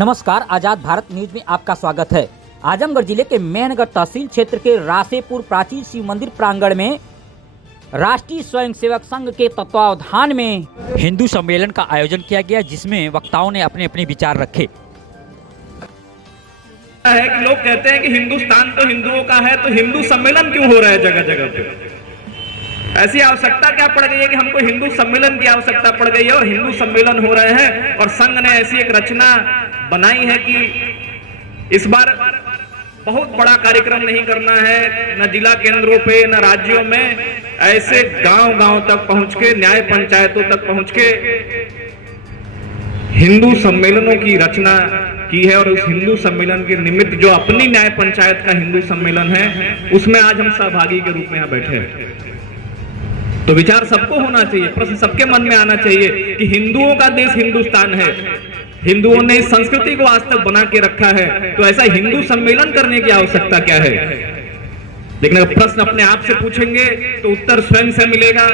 नमस्कार, आजाद भारत न्यूज में आपका स्वागत है। आजमगढ़ जिले के मेहनगढ़ तहसील क्षेत्र के रासेपुर प्राचीन शिव मंदिर प्रांगण में राष्ट्रीय स्वयंसेवक संघ के तत्वावधान में हिंदू सम्मेलन का आयोजन किया गया, जिसमें वक्ताओं ने अपने अपने विचार रखे। है कि लोग कहते हैं कि हिंदुस्तान तो हिंदुओं का है, तो हिंदू सम्मेलन क्यों हो रहा है जगह जगह पे? ऐसी आवश्यकता क्या पड़ गई है कि हमको हिंदू सम्मेलन की आवश्यकता पड़ गई है और हिंदू सम्मेलन हो रहे हैं। और संघ ने ऐसी एक रचना बनाई है कि इस बार बहुत बड़ा कार्यक्रम नहीं करना है, न जिला केंद्रों पे न राज्यों में, ऐसे गांव गांव तक पहुंच के, न्याय पंचायतों तक पहुंच के हिंदू सम्मेलनों की रचना की है। और उस हिंदू सम्मेलन के निमित्त जो अपनी न्याय पंचायत का हिंदू सम्मेलन है, उसमें आज हम सहभागी के रूप में यहाँ बैठे हैं। तो विचार सबको होना चाहिए, प्रश्न सबके मन में आना चाहिए कि हिंदुओं का देश हिंदुस्तान है, हिंदुओं ने इस संस्कृति को आज तक बना के रखा है, तो ऐसा हिंदू सम्मेलन करने की आवश्यकता क्या है? लेकिन अगर प्रश्न अपने आप से पूछेंगे तो उत्तर स्वयं से मिलेगा।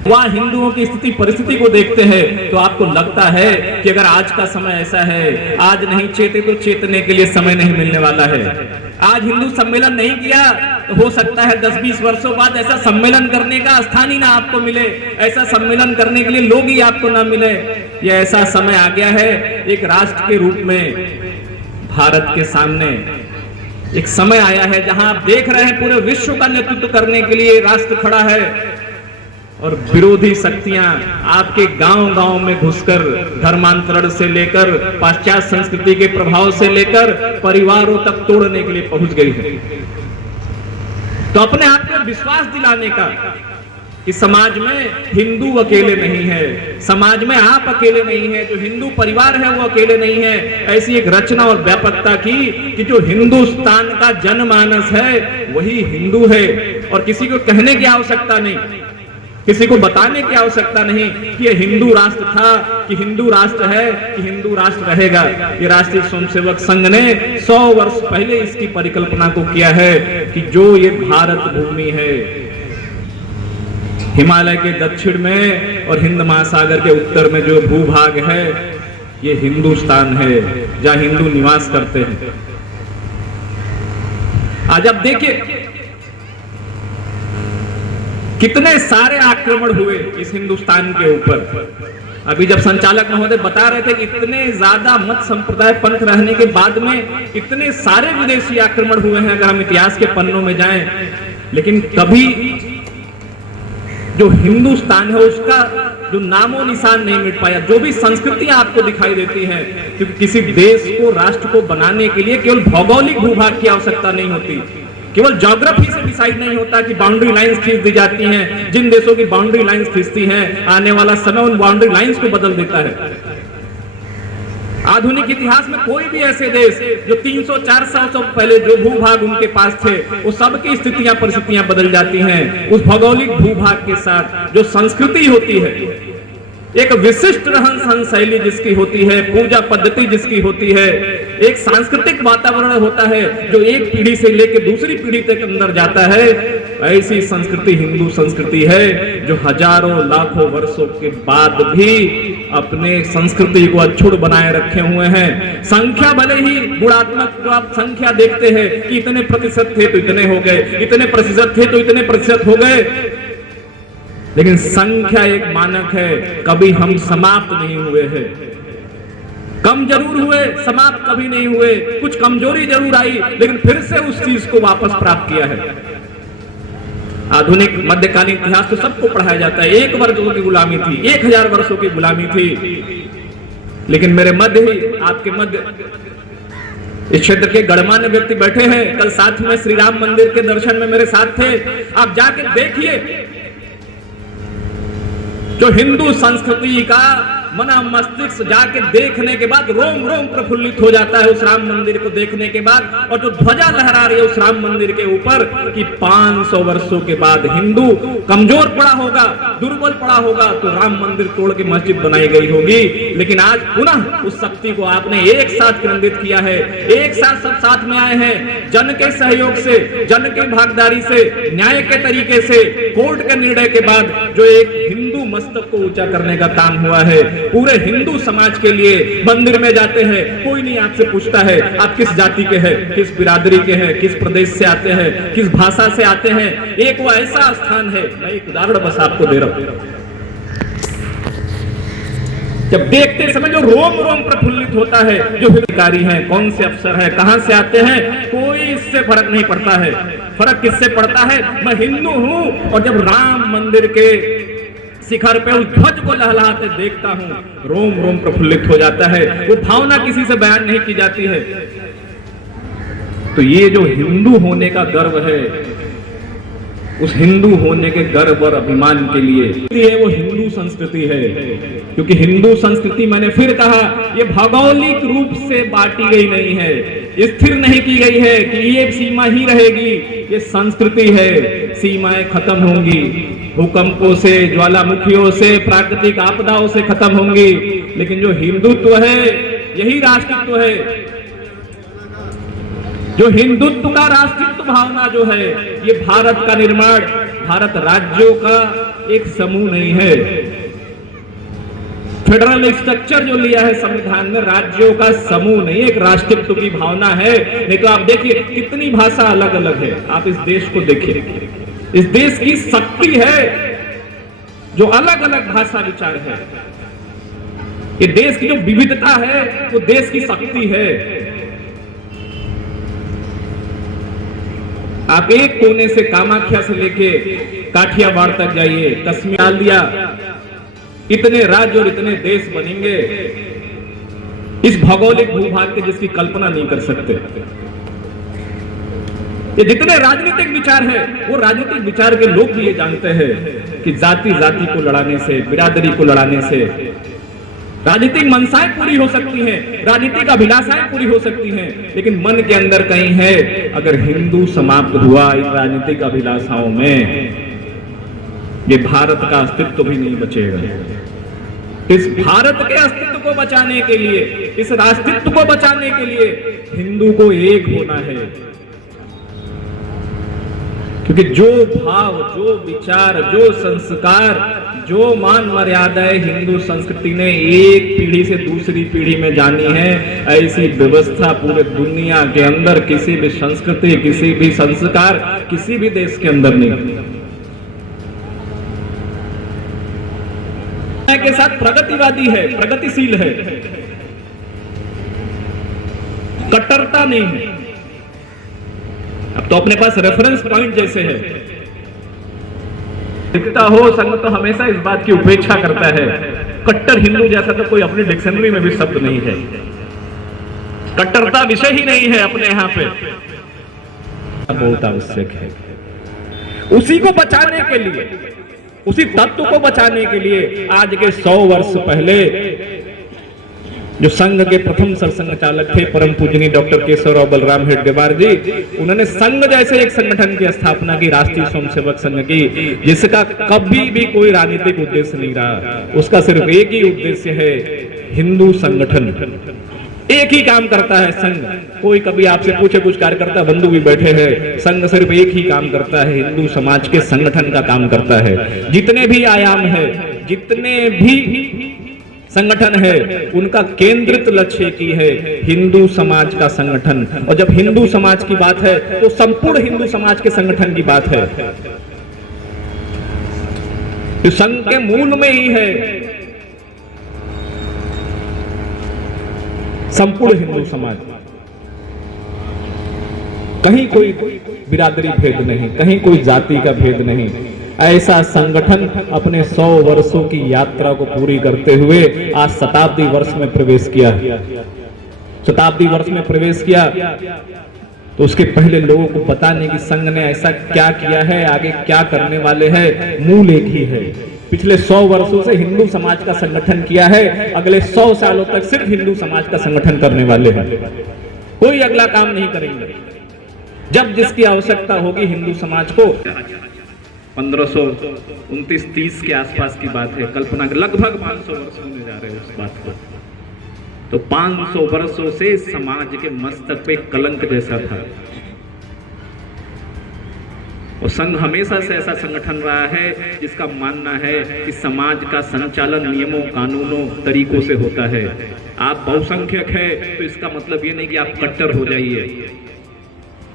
वहां हिंदुओं की स्थिति परिस्थिति को देखते हैं तो आपको लगता है कि अगर आज का समय ऐसा है, आज नहीं चेते तो चेतने के लिए समय नहीं मिलने वाला है। आज हिंदू सम्मेलन नहीं किया तो हो सकता है 10-20 वर्षों बाद ऐसा सम्मेलन करने का स्थान ही ना आपको मिले, ऐसा सम्मेलन करने के लिए लोग ही आपको ना मिले। यह ऐसा समय आ गया है, एक राष्ट्र के रूप में भारत के सामने एक समय आया है जहां आप देख रहे हैं पूरे विश्व का नेतृत्व करने के लिए राष्ट्र खड़ा है और विरोधी शक्तियां आपके गांव-गांव में घुसकर धर्मांतरण से लेकर पाश्चात्य संस्कृति के प्रभाव से लेकर परिवारों तक तोड़ने के लिए पहुंच गई है। तो अपने आप को विश्वास दिलाने का कि समाज में हिंदू अकेले नहीं है, समाज में आप अकेले नहीं है, जो हिंदू परिवार है वो अकेले नहीं है, ऐसी एक रचना और व्यापकता की कि जो हिंदुस्तान का जनमानस है वही हिंदू है। और किसी को कहने की आवश्यकता नहीं, किसी को बताने की आवश्यकता नहीं कि ये हिंदू राष्ट्र था, कि हिंदू राष्ट्र है, कि हिंदू राष्ट्र रहेगा। ये राष्ट्रीय स्वयंसेवक संघ ने 100 वर्ष पहले इसकी परिकल्पना को किया है कि जो ये भारत भूमि है, हिमालय के दक्षिण में और हिंद महासागर के उत्तर में जो भूभाग है, ये हिंदुस्तान है जहां हिंदू निवास करते हैं। आज आप देखिए कितने सारे आक्रमण हुए इस हिंदुस्तान के ऊपर। अभी जब संचालक महोदय बता रहे थे कि इतने ज्यादा मत संप्रदाय पंथ रहने के बाद में इतने सारे विदेशी आक्रमण हुए हैं अगर हम इतिहास के पन्नों में जाएं, लेकिन कभी जो हिंदुस्तान है उसका जो नामो निशान नहीं मिट पाया। जो भी संस्कृतियां आपको दिखाई देती हैं, क्योंकि किसी देश को, राष्ट्र को बनाने के लिए केवल भौगोलिक भूभाग की आवश्यकता नहीं होती, केवल ज्योग्राफी से डिसाइड नहीं होता कि बाउंड्री लाइंस खींच दी जाती हैं। जिन देशों की बाउंड्री लाइंस खींचती हैं, आने वाला समय उन बाउंड्री लाइंस को बदल देता है। आधुनिक इतिहास में कोई भी ऐसे देश जो 300-400 पहले जो भूभाग उनके पास थे, वो सबकी स्थितियां परिस्थितियां बदल जाती हैं उस भौगोलिक भूभाग के साथ। जो संस्कृति होती है, एक विशिष्ट रहन सहन शैली जिसकी होती है, पूजा पद्धति जिसकी होती है, एक सांस्कृतिक वातावरण होता है जो एक पीढ़ी से लेकर दूसरी पीढ़ी तक अंदर जाता है, ऐसी संस्कृति हिंदू संस्कृति है जो हजारों लाखों वर्षों के बाद भी अपने संस्कृति को अक्षुण्ण बनाए रखे हुए हैं। संख्या भले ही गुणात्मक, जो आप संख्या देखते हैं कि इतने प्रतिशत थे तो इतने हो गए, इतने प्रतिशत थे तो इतने प्रतिशत हो गए, लेकिन संख्या एक मानक है। कभी हम समाप्त नहीं हुए हैं, कम जरूर हुए, समाप्त कभी नहीं हुए। कुछ कमजोरी जरूर आई, लेकिन फिर से उस चीज को वापस प्राप्त किया है। आधुनिक मध्यकालीन इतिहास तो सबको पढ़ाया जाता है, एक वर्षों की गुलामी थी, 1000 वर्षों की गुलामी थी, लेकिन मेरे मध्य ही, आपके मध्य इस क्षेत्र के गणमान्य व्यक्ति बैठे हैं, कल साथ में श्री राम मंदिर के दर्शन में मेरे साथ थे। आप जाके देखिए, जो हिंदू संस्कृति का मना मस्तिष्क जाके देखने के बाद रोम रोम प्रफुल्लित हो जाता है उस राम मंदिर को देखने के बाद। और जो ध्वजा लहरा रही है उस राम मंदिर के ऊपर कि 500 वर्षों के बाद हिंदू कमजोर पड़ा होगा, दुर्बल पड़ा होगा, तो राम मंदिर तोड़ के मस्जिद बनाई गई होगी। लेकिन आज पुनः उस शक्ति को आपने एक साथ केंद्रित किया है, एक साथ सब साथ में आए हैं, जन के सहयोग से, जन की भागीदारी से, न्याय के तरीके से, कोर्ट के निर्णय के बाद जो एक हिंदू मस्तक को ऊंचा करने का काम हुआ है, पूरे हिंदू समाज के लिए मंदिर में जाते हैं, कोई नहीं आपसे पूछता है आप किस जाति के हैं, किस बिरादरी के हैं, किस प्रदेश से आते हैं, किस भाषा से आते हैं। एक वो ऐसा स्थान है, मैं एक उदाहरण बस आपको दे रहा हूं। जब देखते समय जो रोम रोम प्रफुल्लित होता है, जो अधिकारी हैं, कौन से अफसर हैं, कहां से आते हैं, कोई इससे फर्क नहीं पड़ता है। फर्क किससे पड़ता है, मैं हिंदू हूं और जब राम मंदिर के शिखर पे उस ध्वज को लहलाते देखता हूं, रोम रोम प्रफुल्लित हो जाता है। वो भावना किसी से बयान नहीं की जाती है। तो ये जो हिंदू होने का गर्व है, उस हिंदू होने के गर्व और अभिमान के लिए वो हिंदू संस्कृति है। क्योंकि हिंदू संस्कृति, मैंने फिर कहा, ये भौगोलिक रूप से बांटी गई नहीं है, स्थिर नहीं की गई है कि ये सीमा ही रहेगी। ये संस्कृति है, सीमाएं खत्म होंगी, भूकंपों से, ज्वालामुखियों से, प्राकृतिक आपदाओं से खत्म होंगी। लेकिन जो हिंदुत्व है, यही राष्ट्रत्व है। जो हिंदुत्व का राष्ट्रत्व भावना जो है, ये भारत का निर्माण, भारत राज्यों का एक समूह नहीं है। फेडरल स्ट्रक्चर जो लिया है संविधान में, राज्यों का समूह नहीं, एक राष्ट्रत्व की भावना है। नहीं तो आप देखिए कितनी भाषा अलग अलग है। आप इस देश को देखिए, इस देश की शक्ति है जो अलग अलग भाषा विचार है। ये देश की जो विविधता है, वो देश की शक्ति है। आप एक कोने से, कामाख्या से लेके काठियावाड़ तक जाइए, कश्मीर डाल दिया, इतने राज्य और इतने देश बनेंगे इस भौगोलिक भूभाग के जिसकी कल्पना नहीं कर सकते। ये जितने राजनीतिक विचार है, वो राजनीतिक विचार के लोग भी ये जानते हैं कि जाति जाति को लड़ाने से, बिरादरी को लड़ाने से राजनीतिक मनसाएं पूरी हो सकती हैं, राजनीतिक अभिलाषाएं पूरी हो सकती हैं, लेकिन मन के अंदर कहीं है, अगर हिंदू समाप्त हुआ इन राजनीतिक अभिलाषाओं में, ये भारत का अस्तित्व भी नहीं बचेगा। इस भारत के अस्तित्व को बचाने के लिए, इस राष्ट्रत्व को बचाने के लिए हिंदू को एक होना है। क्योंकि जो भाव, जो विचार, जो संस्कार, जो मान मर्यादाएं हिंदू संस्कृति ने एक पीढ़ी से दूसरी पीढ़ी में जानी है, ऐसी व्यवस्था पूरे दुनिया के अंदर किसी भी संस्कृति, किसी भी संस्कार, किसी भी देश के अंदर नहीं। के साथ प्रगतिवादी है, प्रगतिशील है, कट्टरता नहीं है। अब तो अपने पास रेफरेंस पॉइंट जैसे है। दिखता हो संघ तो हमेशा इस बात की उपेक्षा करता है, कट्टर हिंदू जैसा तो कोई अपनी डिक्शनरी में भी शब्द नहीं है। कट्टरता विषय ही नहीं है अपने यहां पे। बहुत आवश्यक है उसी को बचाने के लिए, उसी तत्व को बचाने के लिए आज के 100 वर्ष पहले जो संघ के प्रथम सरसंघ चालक थे परम पूजनीय डॉक्टर केशवराव बलराम हेडगेवार जी, उन्होंने संघ जैसे एक संगठन की स्थापना की, राष्ट्रीय स्वयंसेवक संघ की, जिसका कभी भी कोई राजनीतिक उद्देश्य नहीं रहा। उसका सिर्फ एक ही उद्देश्य है, हिंदू संगठन। एक ही काम करता है संघ। कोई कभी आपसे पूछे, कुछ कार्यकर्ता बंधु भी बैठे हैं, संघ सिर्फ एक ही काम करता है, हिंदू समाज के संगठन का काम करता है। जितने भी आयाम है, जितने भी संगठन है, उनका केंद्रित लक्ष्य एक ही है, हिंदू समाज का संगठन। और जब हिंदू समाज की बात है तो संपूर्ण हिंदू समाज के संगठन की बात है। तो संघ के मूल में ही है संपूर्ण हिंदू समाज। कहीं कोई बिरादरी भेद नहीं, कहीं कोई जाति का भेद नहीं। ऐसा संगठन अपने 100 वर्षों की यात्रा को पूरी करते हुए आज शताब्दी वर्ष में प्रवेश किया। शताब्दी वर्ष में प्रवेश किया तो उसके पहले लोगों को पता नहीं कि संघ ने ऐसा क्या किया है, आगे क्या करने वाले हैं। मूल एक ही है। पिछले 100 वर्षों से हिंदू समाज का संगठन किया है, अगले 100 सालों तक सिर्फ हिंदू समाज का संगठन करने वाले हैं। कोई अगला काम नहीं करेंगे। जब जिसकी आवश्यकता होगी हिंदू समाज को, 1529-30 के आसपास की बात है, कल्पना लगभग 500 वर्ष होने जा रहे हैं उस बात को। तो 500 वर्षों से समाज के मस्तक पे कलंक जैसा था। और संघ हमेशा से ऐसा संगठन रहा है जिसका मानना है कि समाज का संचालन नियमों, कानूनों, तरीकों से होता है। आप बहुसंख्यक है तो इसका मतलब ये नहीं कि आप कट्टर हो जाइए,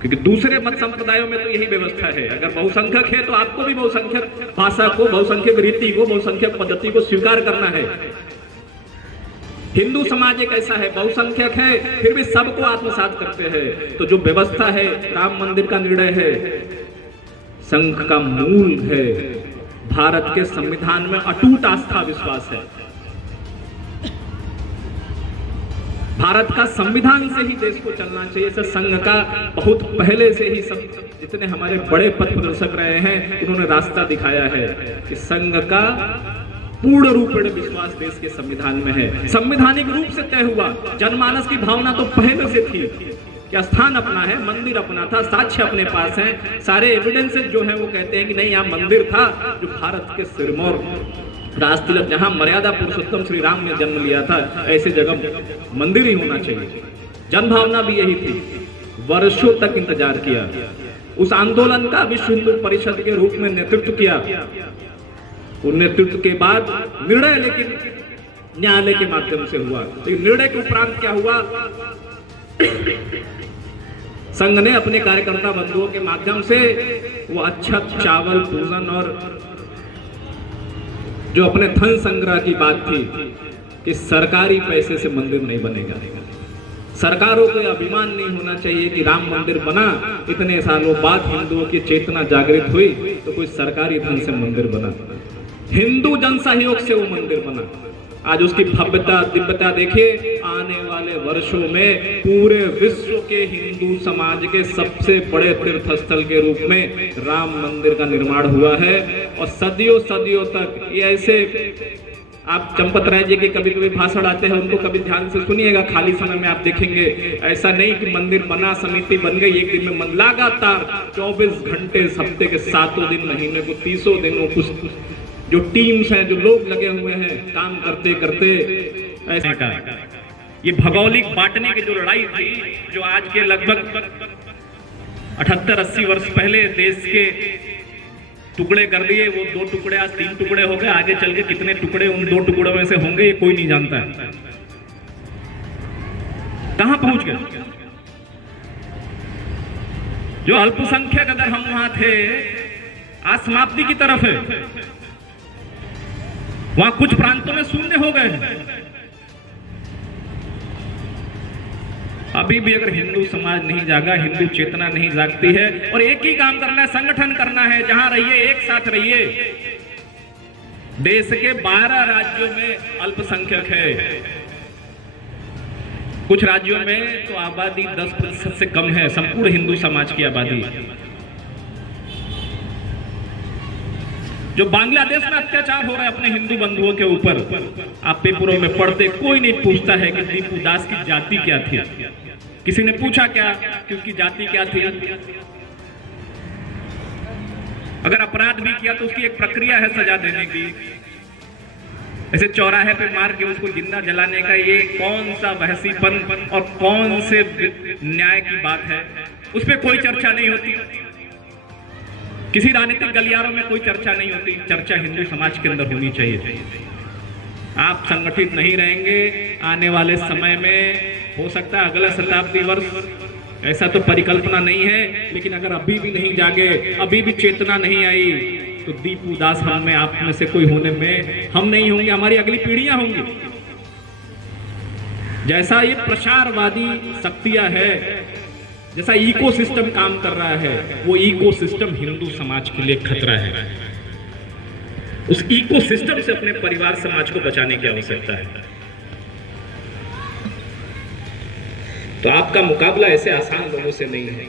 क्योंकि दूसरे मत संप्रदायों में तो यही व्यवस्था है। अगर बहुसंख्यक है तो आपको भी बहुसंख्यक भाषा को, बहुसंख्यक रीति को, बहुसंख्यक पद्धति को स्वीकार करना है। हिंदू समाज एक ऐसा है, बहुसंख्यक है फिर भी सबको आत्मसात करते हैं। तो जो व्यवस्था है, राम मंदिर का निर्णय है, संघ का मूल है, भारत के संविधान में अटूट आस्था विश्वास है। भारत का संविधान से ही देश को चलना चाहिए। इसे संघ का बहुत पहले से ही सब जितने हमारे बड़े पथ प्रदर्शक रहे हैं उन्होंने रास्ता दिखाया है कि संघ का पूर्ण रूपेण विश्वास देश के संविधान में है। संवैधानिक रूप से तय हुआ, जनमानस की भावना तो पहले से थी कि स्थान अपना है, मंदिर अपना था, साक्ष्य अपने पास हैं, सारे एविडेंसेस जो हैं वो कहते हैं कि नहीं, यहाँ मंदिर था जो भारत के सिरमौर राज तिलक, जहाँ मर्यादा पुरुषोत्तम श्री राम ने जन्म लिया था, ऐसे जगह मंदिर ही होना चाहिए। जन भावना भी यही थी। वर्षों तक इंतजार किया, उस आंदोलन का विश्व हिंदू परिषद के रूप में नेतृत्व किया। उन नेतृत्व के बाद निर्णय लेकिन न्यायालय के माध्यम से हुआ। लेकिन निर्णय के उपरांत क्या हुआ, संघ ने अपने कार्यकर्ता बंधुओं के माध्यम से वो अक्षत, चावल, पूजन और जो अपने धन संग्रह की बात थी कि सरकारी पैसे से मंदिर नहीं बनेगा, सरकारों को अभिमान नहीं होना चाहिए कि राम मंदिर बना, इतने सालों बाद हिंदुओं की चेतना जागृत हुई तो कोई सरकारी धन से मंदिर बना, हिंदू जन सहयोग से वो मंदिर बना। आज उसकी भव्यता, दिव्यता देखिए। आने वाले वर्षों में पूरे विश्व के हिंदू समाज के सबसे बड़े तीर्थ स्थल के रूप में राम मंदिर का निर्माण हुआ है। और सदियों सदियों तक ये ऐसे, आप चंपत राय जी के कभी कभी भाषण आते हैं, उनको कभी ध्यान से सुनिएगा, खाली समय में आप देखेंगे। ऐसा नहीं कि मंदिर बना, समिति बन गई, एक दिन में लगातार 24 घंटे, हफ्ते के 7 दिन, महीने को 30 दिनों, कुछ जो टीम्स हैं, जो लोग लगे हुए हैं काम करते करते ऐसा का। ये भौगोलिक बांटने की जो लड़ाई थी, जो आज के लगभग 78-80 वर्ष पहले देश के टुकड़े कर दिए, वो 2 टुकड़े आज 3 टुकड़े हो गए। आगे चल के कितने टुकड़े उन 2 टुकड़ों में से होंगे ये कोई नहीं जानता है। कहां पहुंच गए? जो अल्पसंख्यक अगर हम वहां थे, आज समाप्ति की तरफ है। वहां कुछ प्रांतों में शून्य हो गए हैं। अभी भी अगर हिंदू समाज नहीं जागा, हिंदू चेतना नहीं जागती है, और एक ही काम करना है, संगठन करना है, जहां रहिए एक साथ रहिए। देश के 12 राज्यों में अल्पसंख्यक है। कुछ राज्यों में तो आबादी 10% से कम है, संपूर्ण हिंदू समाज की आबादी। जो बांग्लादेश में अत्याचार हो रहा है अपने हिंदू बंधुओं के ऊपर, आप पेपरों में पढ़ते, कोई नहीं पूछता है कि दीपू दास की जाति क्या थी। किसी ने पूछा क्या कि उसकी जाति क्या थी? अगर अपराध भी किया तो उसकी एक प्रक्रिया है सजा देने की। ऐसे चौराहे पे मार के उसको जिंदा जलाने का ये कौन सा बहसीपन और कौन से न्याय की बात है? उस पर कोई चर्चा नहीं होती। किसी राजनीतिक गलियारों में कोई चर्चा नहीं होती। चर्चा हिंदू समाज के अंदर होनी चाहिए। आप संगठित नहीं रहेंगे, आने वाले समय में हो सकता है अगला शताब्दी वर्ष, ऐसा तो परिकल्पना नहीं है, लेकिन अगर अभी भी नहीं जागे, अभी भी चेतना नहीं आई, तो दीपू दास हम में, आप में से कोई होने में हम नहीं होंगे, हमारी अगली पीढ़ियां होंगी। जैसा ये प्रसारवादी शक्तियां है, जैसा इकोसिस्टम काम कर रहा है, वो इकोसिस्टम हिंदू समाज के लिए खतरा है। उस इकोसिस्टम से अपने परिवार समाज को बचाने की आवश्यकता है। तो आपका मुकाबला ऐसे आसान लोगों से नहीं है,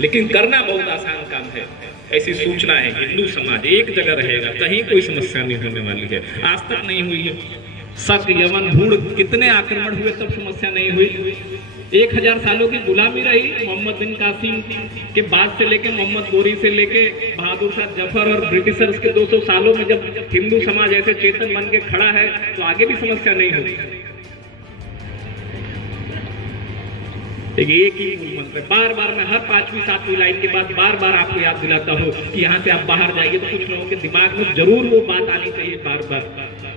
लेकिन करना बहुत आसान काम है। ऐसी सूचना है, हिंदू समाज एक जगह रहेगा, कहीं कोई समस्या नहीं होने वाली है। आज तक नहीं हुई है। शक, यमन, भूड़ कितने आक्रमण हुए तब समस्या नहीं हुई। 1000 सालों की गुलामी रही। मोहम्मद बिन कासिम के बाद से लेके, मोहम्मद गोरी से लेके बहादुर शाह जफर और ब्रिटिशर्स के 200 सालों में जब हिंदू समाज ऐसे चेतन बन के खड़ा है, तो आगे भी समस्या नहीं होगी। एक ही मूल मंत्र है। बार बार मैं हर 5वीं 7वीं लाइन के बाद बार बार आपको याद दिलाता हूँ कि यहाँ से आप बाहर जाइए तो कुछ लोगों के दिमाग में जरूर वो बात आनी चाहिए बार बार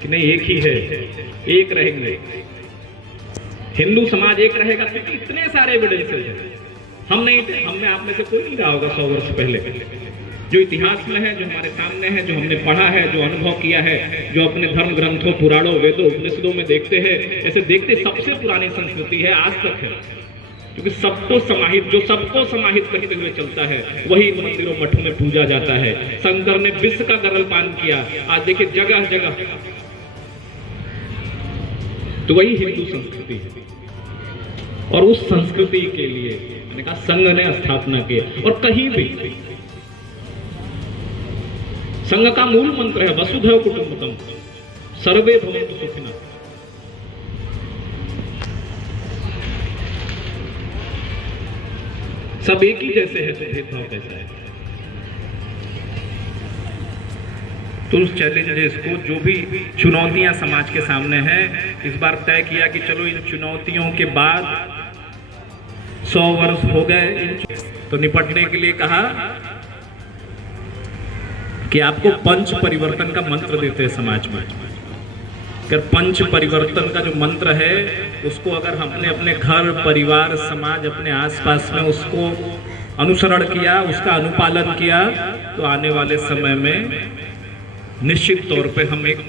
कि नहीं एक ही है, एक रहेंगे, हिंदू समाज एक रहेगा। क्योंकि इतने सारे एविडेंसेस हैं, हम नहीं थे, हम में आप में से कोई नहीं रहा होगा 100 वर्ष पहले, जो इतिहास में है, जो हमारे सामने है, जो हमने पढ़ा है, जो अनुभव किया है, जो अपने धर्म ग्रंथों, पुराणों, वेदों, उपनिषदों में देखते हैं, ऐसे देखते सबसे पुरानी संस्कृति है, आज तक है। क्योंकि सबको समाहित, जो सबको समाहित करते हुए चलता है वही मंदिरों मठों में पूजा जाता है। शंकर ने विश्व का गरल पान किया, आज देखिए जगह जगह, तो वही हिंदू संस्कृति है। और उस संस्कृति के लिए मैंने कहा संघ ने स्थापना की। और कहीं भी संघ का मूल मंत्र है वसुधैव कुटुंबकम, सर्वे भवन्तु सुखिनः। सब एक ही जैसे है तो भेदभाव कैसा है? तो उस चैलेंजेस को, जो भी चुनौतियां समाज के सामने हैं, इस बार तय किया कि चलो इन चुनौतियों के बाद 100 वर्ष हो गए, तो निपटने के लिए कहा कि आपको पंच परिवर्तन का मंत्र देते हैं समाज में। अगर पंच परिवर्तन का जो मंत्र है उसको अगर हमने अपने घर, परिवार, समाज, अपने आसपास में उसको अनुसरण किया, उसका अनुपालन किया, तो आने वाले समय में निश्चित तौर पे हम एक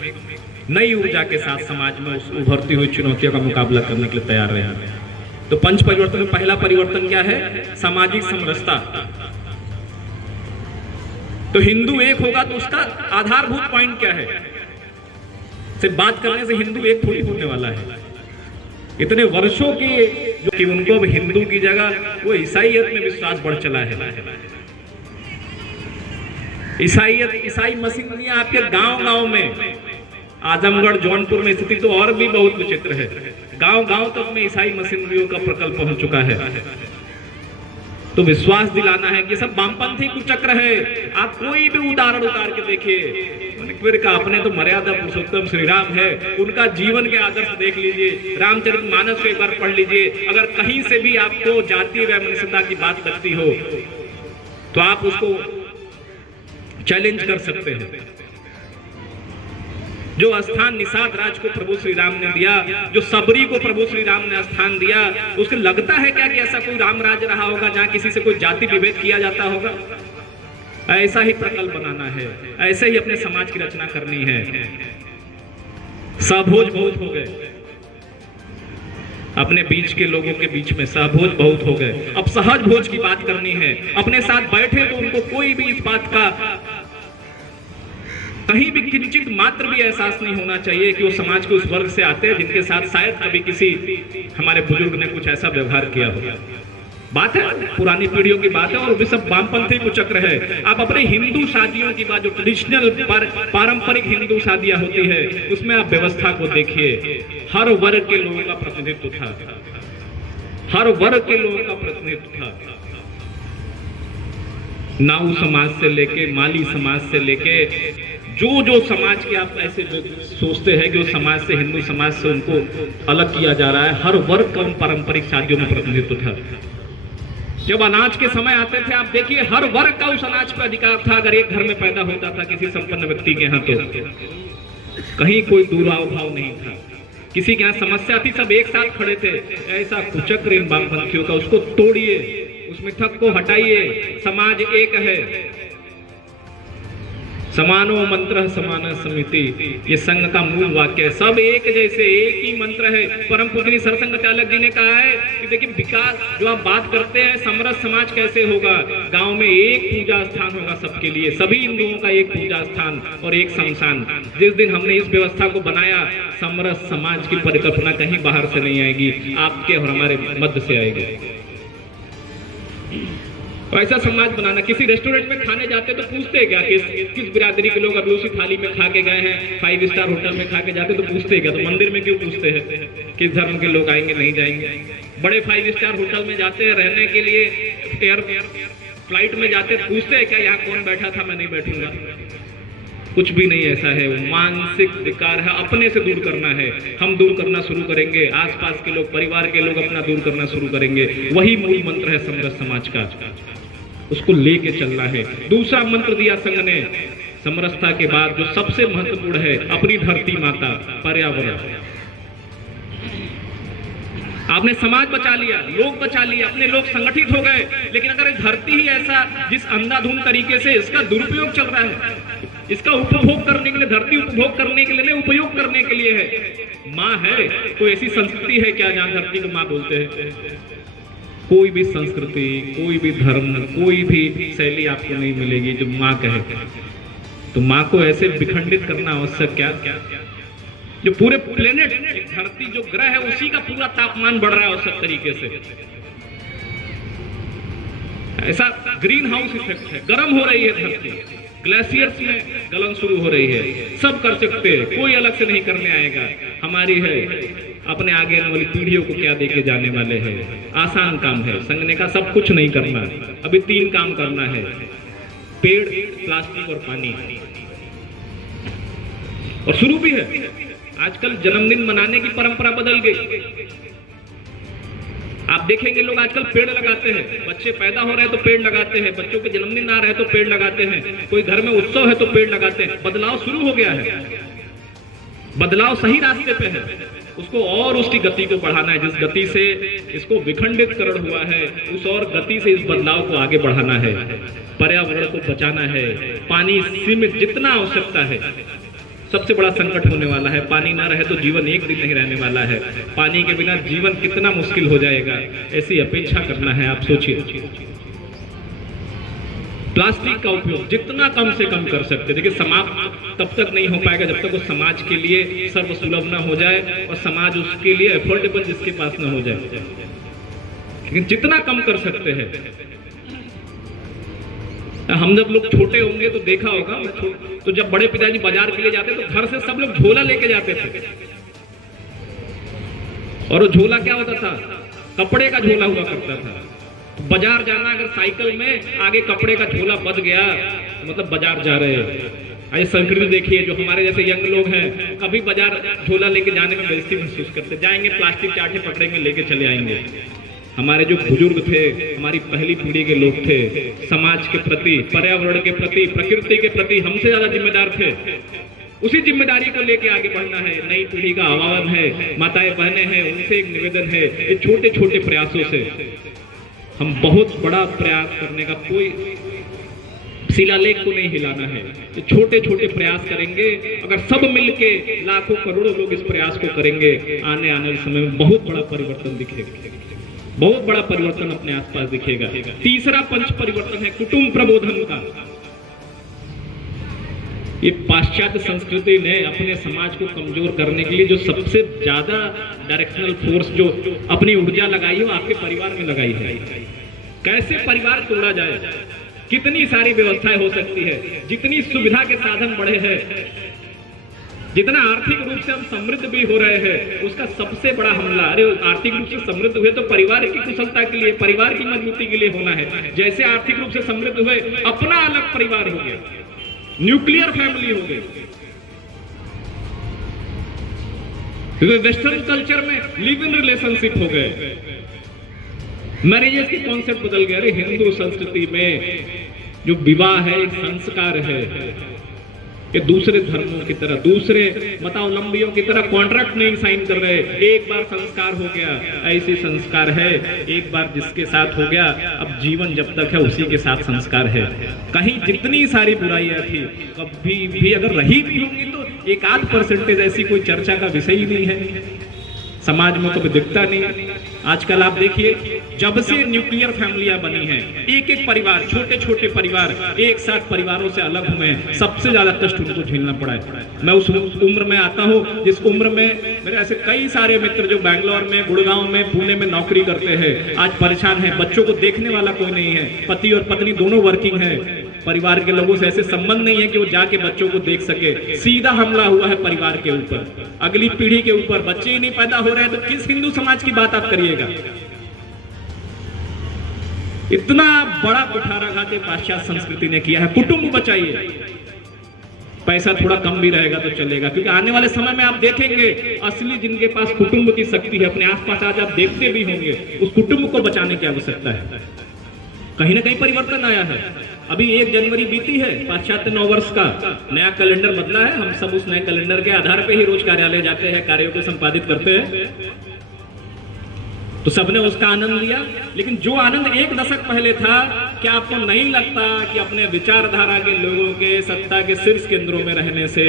नई ऊर्जा के साथ समाज में उस उभरती हुई चुनौतियों का मुकाबला करने के लिए तैयार रहे। तो पंच परिवर्तन में पहला परिवर्तन क्या है? सामाजिक समरसता। तो हिंदू एक होगा तो उसका आधारभूत पॉइंट क्या है? सिर्फ बात करने से हिंदू एक थोड़ी होने वाला है। इतने वर्षों की जो कि उनको अब हिंदू की जगह वो ईसाईयत में विश्वास बढ़ चला है। ईसाई मसीहियां आपके गांव-गांव में, आजमगढ़, जौनपुर में स्थिति तो और भी बहुत विचित्र है। गांव-गांव तक में ईसाई मसीहियों का प्रकल्प पहुंच चुका है। तो विश्वास दिलाना है कि सब वामपंथी कुचक्र है। आप कोई भी उदाहरण उतार के देखिए, फिर का अपने तो मर्यादा पुरुषोत्तम श्री राम है, उनका जीवन के आदर्श देख लीजिए, रामचरितमानस को एक बार पढ़ लीजिए। अगर कहीं से भी आपको जातीय वैमनस्यता की बात लगती हो तो आप उसको चैलेंज कर सकते हैं। जो स्थान निषाद राज को प्रभु श्री राम ने दिया, जो सबरी को प्रभु श्री राम ने स्थान दिया, उसको लगता है क्या कि ऐसा कोई राम राज रहा होगा जहां किसी से कोई जाति विभेद किया जाता होगा? ऐसा ही प्रकल्प बनाना है, ऐसे ही अपने समाज की रचना करनी है। सहभोज बहुत हो गए, अपने बीच के लोगों के बीच में सहभोज बहुत हो गए। अब सहज भोज की बात करनी है। अपने साथ बैठे तो उनको कोई भी इस बात का कहीं भी किंचित मात्र भी एहसास नहीं होना चाहिए कि वो समाज के उस वर्ग से आते हैं जिनके साथ शायद कभी किसी हमारे बुजुर्ग ने कुछ ऐसा व्यवहार किया हो। बात है, पुरानी पीढ़ियों की बात है, और भी सब वामपंथी कुचक्र है। आप अपने हिंदू शादियों की बात, जो ट्रेडिशनल पारंपरिक हिंदू शादियां होती है, उसमें आप व्यवस्था को देखिए। हर वर्ग के लोगों का प्रतिनिधित्व था, हर वर्ग के लोगों का प्रतिनिधित्व था। नाऊ समाज से लेके, माली समाज से लेके, जो समाज के आप ऐसे सोचते हैं कि वो समाज से, हिंदू समाज से उनको अलग किया जा रहा है, हर वर्ग का उन पारंपरिक शादियों में प्रतिनिधित्व था। जब अनाज के समय आते थे, आप देखिए हर वर्ग का उस अनाज पर अधिकार था। अगर एक घर में पैदा होता था किसी संपन्न व्यक्ति के यहाँ, तो कहीं कोई दुराभाव नहीं था। किसी के यहाँ समस्या थी, सब एक साथ खड़े थे। ऐसा कुचक्र इन वामपंथियों का, उसको तोड़िए, उस मिथक को हटाइए। समाज एक है, समानो मंत्र समान समिति, ये संघ का मूल वाक्य है। सब एक जैसे, एक ही मंत्र है। परम पूजनीय सरसंघ चालक जी ने कहा है कि देखिए विकास, जो आप बात करते हैं समरस समाज कैसे होगा? गांव में एक पूजा स्थान होगा सबके लिए, सभी हिंदुओं का एक पूजा स्थान और एक शमशान। जिस दिन हमने इस व्यवस्था को बनाया, समरस समाज की परिकल्पना कहीं बाहर से नहीं आएगी, आपके और हमारे मध्य से आएगी। ऐसा समाज बनाना। किसी रेस्टोरेंट में खाने जाते तो पूछते क्या किस बिरादरी के लोग अभी उसी थाली में खा के गए हैं? 5 स्टार होटल में खा के जाते तो पूछते क्या? तो मंदिर में क्यों पूछते हैं किस धर्म के लोग आएंगे नहीं जाएंगे? बड़े 5 स्टार होटल में जाते हैं रहने के लिए, एयर फ्लाइट में जाते पूछते हैं क्या यहाँ कौन बैठा था, मैं नहीं बैठूंगा? कुछ भी नहीं ऐसा है। वो मानसिक विकार है, अपने से दूर करना है। हम दूर करना शुरू करेंगे, आसपास के लोग, परिवार के लोग अपना दूर करना शुरू करेंगे। वही मूल मंत्र है समरस समाज का, उसको लेके चलना है। दूसरा मंत्र दिया संघ ने समरसता के बाद जो सबसे महत्वपूर्ण है, अपनी धरती माता, पर्यावरण। आपने समाज बचा लिया, लोग बचा लिए, अपने लोग संगठित हो गए, लेकिन अगर धरती ही ऐसा जिस अंधाधुंध तरीके से इसका दुरुपयोग चल रहा है, इसका उपभोग करने के लिए, धरती उपभोग करने के लिए नहीं, उपयोग करने के लिए है। माँ है, कोई ऐसी संस्कृति है क्या जहां धरती को माँ बोलते हैं? कोई भी संस्कृति, कोई भी धर्म, कोई भी शैली आपको नहीं मिलेगी जो माँ कहे। तो माँ को ऐसे विखंडित करना आवश्यक क्या? जो पूरे प्लेनेट, धरती जो ग्रह है, उसी का पूरा तापमान बढ़ रहा है औसत तरीके से। ऐसा ग्रीन हाउस इफेक्ट है, गर्म हो रही है धरती, ग्लेशियर्स में गलन शुरू हो रही है। सब कर सकते हैं, कोई अलग से नहीं करने आएगा। हमारी है अपने आगे आने वाली पीढ़ियों को क्या देके जाने वाले हैं। आसान काम है, संघ ने कहा सब कुछ नहीं करना, अभी 3 काम करना है, पेड़, प्लास्टिक और पानी। और शुरू भी है। आजकल जन्मदिन मनाने की परंपरा बदल गई। आप देखेंगे लोग आजकल पेड़ लगाते हैं, बच्चे पैदा हो रहे हैं तो पेड़ लगाते हैं, बच्चों के जन्मदिन आ रहे हैं तो पेड़ लगाते हैं, कोई घर में उत्सव है तो पेड़ लगाते हैं। बदलाव शुरू हो गया है, बदलाव सही रास्ते पे है, उसको और उसकी गति को बढ़ाना है। जिस गति से इसको विखंडितकरण हुआ है, उस और गति से इस बदलाव को आगे बढ़ाना है। पर्यावरण को बचाना है, पानी सीमित जितना आवश्यकता है। सबसे बड़ा संकट होने वाला है, पानी ना रहे तो जीवन एक दिन नहीं रहने वाला है। पानी के बिना जीवन कितना मुश्किल हो जाएगा, ऐसी अपेक्षा करना है। आप सोचिए, प्लास्टिक का उपयोग जितना कम से कम कर सकते। देखिए, समाप्त तब तक नहीं हो पाएगा जब तक वो समाज के लिए सर्वसुलभ ना हो जाए और समाज उसके लिए अफोर्डेबल जिसके पास ना हो जाए। लेकिन जितना कम कर सकते हैं। हम जब लोग छोटे होंगे तो देखा होगा, तो जब बड़े पिताजी बाजार के लिए जाते तो घर से सब लोग झोला लेके जाते थे। और वो झोला क्या होता था? कपड़े का झोला हुआ करता था। तो बाजार जाना, अगर साइकिल में आगे कपड़े का झोला बच गया मतलब बाजार जा रहे हैं। आइए संस्कृति देखिए, जो हमारे जैसे यंग लोग हैं, कभी बाजार झोला लेके जाने में बेइज्जती महसूस करते, जाएंगे प्लास्टिक के आटे पकड़ेंगे, लेके चले आएंगे। हमारे जो बुजुर्ग थे, हमारी पहली पीढ़ी के लोग थे, समाज के प्रति, पर्यावरण के प्रति, प्रकृति के प्रति हमसे ज्यादा जिम्मेदार थे। उसी जिम्मेदारी को लेके आगे बढ़ना है। नई पीढ़ी का आह्वान है, माताएं बहनें हैं, उनसे एक निवेदन है, ये छोटे छोटे प्रयासों से हम बहुत बड़ा प्रयास करने का, कोई शिलालेख को नहीं हिलाना है। ये छोटे छोटे प्रयास करेंगे, अगर सब मिलके लाखों करोड़ों लोग इस प्रयास को करेंगे, आने वाले समय में बहुत बड़ा परिवर्तन दिखेगा, बहुत बड़ा परिवर्तन अपने आसपास दिखेगा। तीसरा पंच परिवर्तन है कुटुंब प्रबोधन का। ये पाश्चात्य संस्कृति ने अपने समाज को कमजोर करने के लिए जो सबसे ज्यादा डायरेक्शनल फोर्स, जो अपनी ऊर्जा लगाई है, वो आपके परिवार में लगाई है। कैसे परिवार तोड़ा जाए, कितनी सारी व्यवस्थाएं हो सकती है, जितनी सुविधा के साधन बढ़े हैं, जितना आर्थिक रूप से हम समृद्ध भी हो रहे हैं, उसका सबसे बड़ा हमला, अरे आर्थिक रूप से समृद्ध हुए तो परिवार की कुशलता के लिए, परिवार की मजबूती के लिए होना है। जैसे आर्थिक रूप से समृद्ध हुए, अपना अलग परिवार हो गया, न्यूक्लियर फैमिली हो गई। वेस्टर्न कल्चर में लिव इन रिलेशनशिप हो गए, मैरिजेस के कॉन्सेप्ट बदल गए। अरे हिंदू संस्कृति में जो विवाह है एक संस्कार है, ये दूसरे धर्मों की तरह, दूसरे मतावलंबियों की तरह कॉन्ट्रैक्ट नहीं साइन कर रहे। एक बार संस्कार हो गया, ऐसी संस्कार है, एक बार जिसके साथ हो गया, अब जीवन जब तक है उसी के साथ संस्कार है। कहीं जितनी सारी बुराइयां थी, कभी भी अगर रही भी होंगी तो 1-8% ऐसी कोई चर्चा का विषय ही नहीं है, समाज में कभी दिखता नहीं। आजकल आप देखिए, जब से न्यूक्लियर फैमिलियां बनी हैं, एक एक परिवार, छोटे छोटे परिवार एक साथ परिवारों से अलग हुए हैं, सबसे ज्यादा कष्ट उनको झेलना पड़ा है। मैं उस उम्र में आता हूँ जिस उम्र में मेरे ऐसे कई सारे मित्र जो बैंगलोर में, गुड़गांव में, पुणे में नौकरी करते हैं, आज परेशान है। बच्चों को देखने वाला कोई नहीं है, पति और पत्नी दोनों वर्किंग है, परिवार के लोगों से ऐसे संबंध नहीं है कि वो जाके बच्चों को देख सके। सीधा हमला हुआ है परिवार के ऊपर, अगली पीढ़ी के ऊपर। बच्चे ही नहीं पैदा हो रहे हैं तो किस हिंदू समाज की बात आप करिएगा। इतना बड़ा कुठाराघात पाश्चात्य संस्कृति ने किया है। कुटुंब बचाइए, पैसा थोड़ा कम भी रहेगा तो चलेगा, क्योंकि आने वाले समय में आप देखेंगे असली जिनके पास कुटुंब की शक्ति है, अपने आसपास आज आप देखते भी होंगे, उस कुटुंब को बचाने की आवश्यकता है। कहीं ना कहीं परिवर्तन आया है। अभी 1 जनवरी बीती है, पाश्चात्य नव वर्ष का नया कैलेंडर बदला है। हम सब उस नए कैलेंडर के आधार पे ही रोज कार्यालय जाते हैं, कार्यों को संपादित करते हैं, तो सबने उसका आनंद लिया। लेकिन जो आनंद 1 दशक पहले था, क्या आपको नहीं लगता कि अपने विचारधारा के लोगों के सत्ता के शीर्ष केंद्रों में रहने से,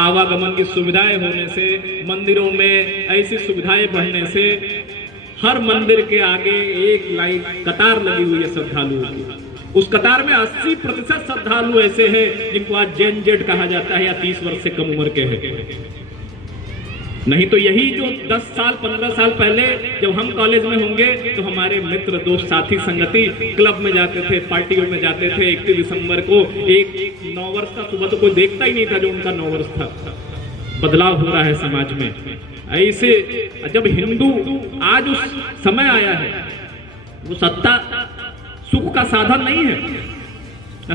आवागमन की सुविधाएं होने से, मंदिरों में ऐसी सुविधाएं बढ़ने से, हर मंदिर के आगे एक लाइन कतार लगी हुई है श्रद्धालुओं की, उस कतार में 80% श्रद्धालु ऐसे हैं जिनको आज जेन जेड कहा जाता है या 30 वर्ष से कम उम्र के हैं। नहीं तो यही जो 10 साल 15 साल पहले जब हम कॉलेज में होंगे तो हमारे मित्र दोस्त साथी संगति क्लब में जाते थे, पार्टियों में जाते थे। 31 दिसंबर को एक 9 वर्ष का सुबह तो कोई देखता ही नहीं था जो उनका 9 वर्ष था। बदलाव हो रहा है समाज में। ऐसे जब हिंदू आज उस समय आया है, वो सत्ता सुख का साधन नहीं है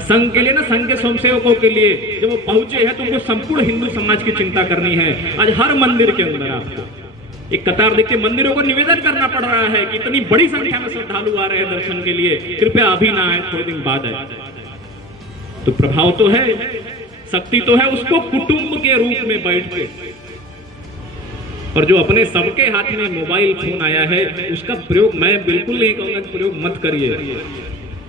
संघ के लिए, ना संघ के स्वयंसेवकों के लिए जब वो पहुंचे हैं तो उनको संपूर्ण हिंदू समाज की चिंता करनी है। आज हर मंदिर के अंदर आपको एक कतार देख के मंदिरों को निवेदन करना पड़ रहा है कि इतनी बड़ी संख्या में श्रद्धालु आ रहे हैं दर्शन के लिए, कृपया अभी ना आए, थोड़े दिन बाद आए। तो प्रभाव तो है, शक्ति तो है, उसको कुटुंब के रूप में बैठ के, और जो अपने सबके हाथ में मोबाइल फोन आया है उसका प्रयोग मैं बिल्कुल नहीं कहूंगा कि प्रयोग मत करिए।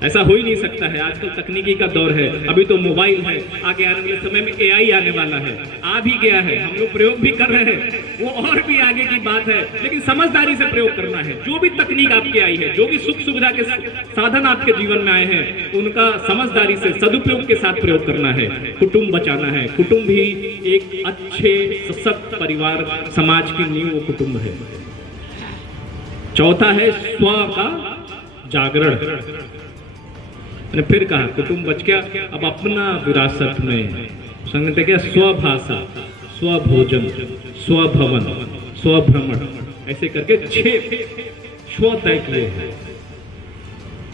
ऐसा हो ही नहीं सकता है। आजकल तकनीकी का दौर है, अभी तो मोबाइल है, आगे आने वाले समय में AI आने वाला है, आ भी गया है, हम लोग प्रयोग भी कर रहे हैं, वो और भी आगे की बात है। लेकिन समझदारी से प्रयोग करना है। जो भी तकनीक आपके आई है, जो भी सुख सुविधा के साधन आपके जीवन में आए हैं, उनका समझदारी से सदुपयोग के साथ प्रयोग करना है। कुटुंब बचाना है। कुटुंब भी एक अच्छे सशक्त परिवार समाज की नींव कुटुंब है। चौथा है स्व का जागरण। मैंने फिर कहा कुटुंब बच गया, अब अपना विरासत में संगत क्या, स्वभाषा, स्वभोजन, स्वभवन, स्वभ्रमण, ऐसे करके 6 स्व तय किए हैं।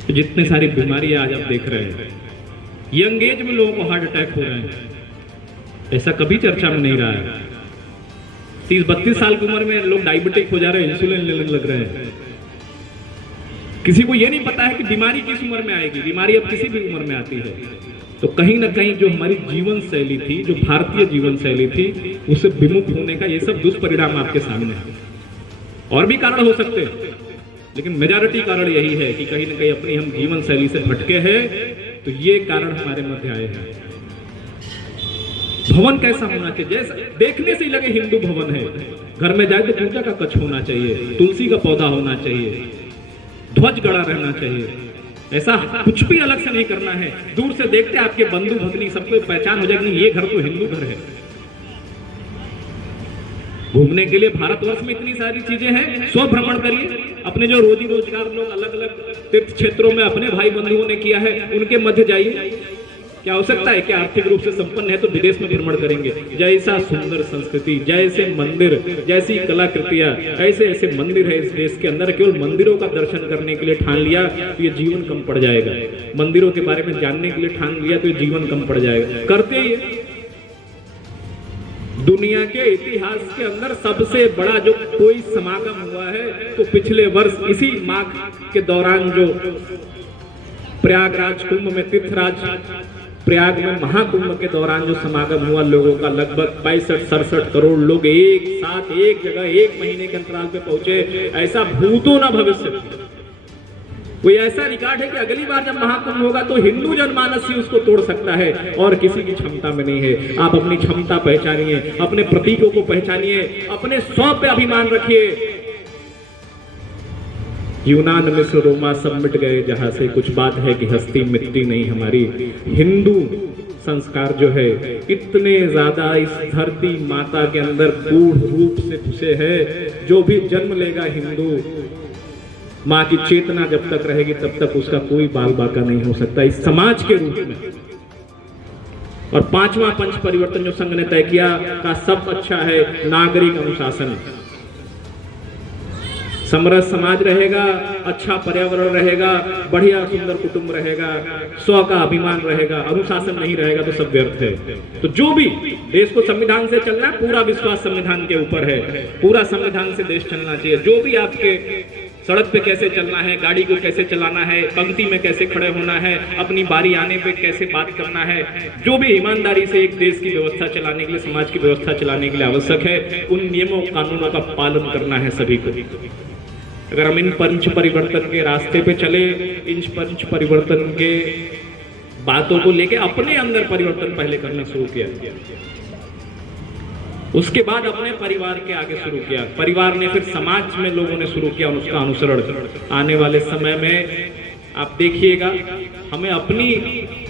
तो जितने सारी बीमारी आज आप देख रहे हैं, यंग एज में लोगों को हार्ट अटैक हो रहे हैं, ऐसा कभी चर्चा में नहीं रहा है। 30-32 साल की उम्र में लोग डायबिटिक हो जा रहे हैं, इंसुलिन लेने लग रहे हैं। किसी को यह नहीं पता है कि बीमारी किस उम्र में आएगी। बीमारी अब किसी भी उम्र में आती है। तो कहीं ना कहीं जो हमारी जीवन शैली थी, जो भारतीय जीवन शैली थी, उससे विमुख होने का ये सब दुष्परिणाम आपके सामने है। और भी कारण हो सकते हैं, लेकिन मेजॉरिटी कारण यही है कि कहीं ना कहीं अपनी हम जीवन शैली से भटके हैं। तो ये कारण हमारे मध्य आए हैं। भवन कैसा होना चाहिए? जैसे देखने से ही लगे हिंदू भवन है, घर में जाए तो पूजा का कक्ष होना चाहिए, तुलसी का पौधा होना चाहिए, ध्वज गड़ा रहना चाहिए। ऐसा कुछ भी अलग से नहीं करना है। दूर से देखते आपके बंधु भगनी सबको पहचान हो जाएगी, ये घर तो हिंदू घर है। घूमने के लिए भारतवर्ष में इतनी सारी चीजें हैं, स्वभ्रमण करिए। अपने जो रोजी रोजगार लोग अलग अलग तीर्थ क्षेत्रों में अपने भाई बंधुओं ने किया है, उनके मध्य जाइए। क्या हो सकता है कि आर्थिक रूप से संपन्न है तो विदेश में भ्रमण करेंगे। जैसा सुंदर संस्कृति, जैसे मंदिर, जैसी कलाकृतियां, ऐसे ऐसे मंदिर है इस देश के अंदर। केवल मंदिरों का दर्शन करने के लिए ठान लिया तो ये जीवन कम पड़ जाएगा। मंदिरों के बारे में जानने के लिए ठान लिया तो ये जीवन कम पड़ जाएगा। करते ही दुनिया के इतिहास के अंदर सबसे बड़ा जो कोई समागम हुआ है तो पिछले वर्ष इसी माघ के दौरान जो प्रयागराज कुंभ में, तीर्थराज प्रयाग में महाकुंभ के दौरान जो समागम हुआ लोगों का, लगभग 65-67 करोड़ लोग एक साथ एक जगह 1 महीने के अंतराल पे पहुंचे। ऐसा भूतो ना भविष्य। कोई ऐसा रिकॉर्ड है कि अगली बार जब महाकुंभ होगा तो हिंदू जनमानस ही उसको तोड़ सकता है और किसी की क्षमता में नहीं है। आप अपनी क्षमता पहचानिए, अपने प्रतीकों को पहचानिए, अपने स्व पे अभिमान रखिए। यूनान में से रोमा सब मिट गए जहां से, कुछ बात है कि हस्ती मिटती नहीं हमारी। हिंदू संस्कार जो है इतने ज्यादा इस धरती माता के अंदर गूढ़ रूप से घुसे है। जो भी जन्म लेगा हिंदू, माँ की चेतना जब तक रहेगी तब तक उसका कोई बाल बाका नहीं हो सकता इस समाज के रूप में। और 5वां पंच परिवर्तन जो संघ ने तय किया का सब अच्छा है, नागरिक अनुशासन। समरस समाज रहेगा, अच्छा पर्यावरण रहेगा, बढ़िया सुंदर कुटुंब रहेगा, स्व का अभिमान रहेगा, अनुशासन नहीं रहेगा तो सब व्यर्थ है। तो जो भी देश को संविधान से चलना है, पूरा विश्वास संविधान के ऊपर है, पूरा संविधान से देश चलना चाहिए। जो भी आपके सड़क पे कैसे चलना है, गाड़ी को कैसे चलाना है, पंक्ति में कैसे खड़े होना है, अपनी बारी आने पे कैसे बात करना है, जो भी ईमानदारी से एक देश की व्यवस्था चलाने के लिए, समाज की व्यवस्था चलाने के लिए आवश्यक है, उन नियमों कानूनों का पालन करना है सभी को। अगर हम इन पंच परिवर्तन के रास्ते पे चले, इन पंच परिवर्तन के बातों को लेके अपने अंदर परिवर्तन पहले करना शुरू किया, उसके बाद अपने परिवार के आगे शुरू किया, परिवार ने फिर समाज में लोगों ने शुरू किया उसका अनुसरण। आने वाले समय में आप देखिएगा, हमें अपनी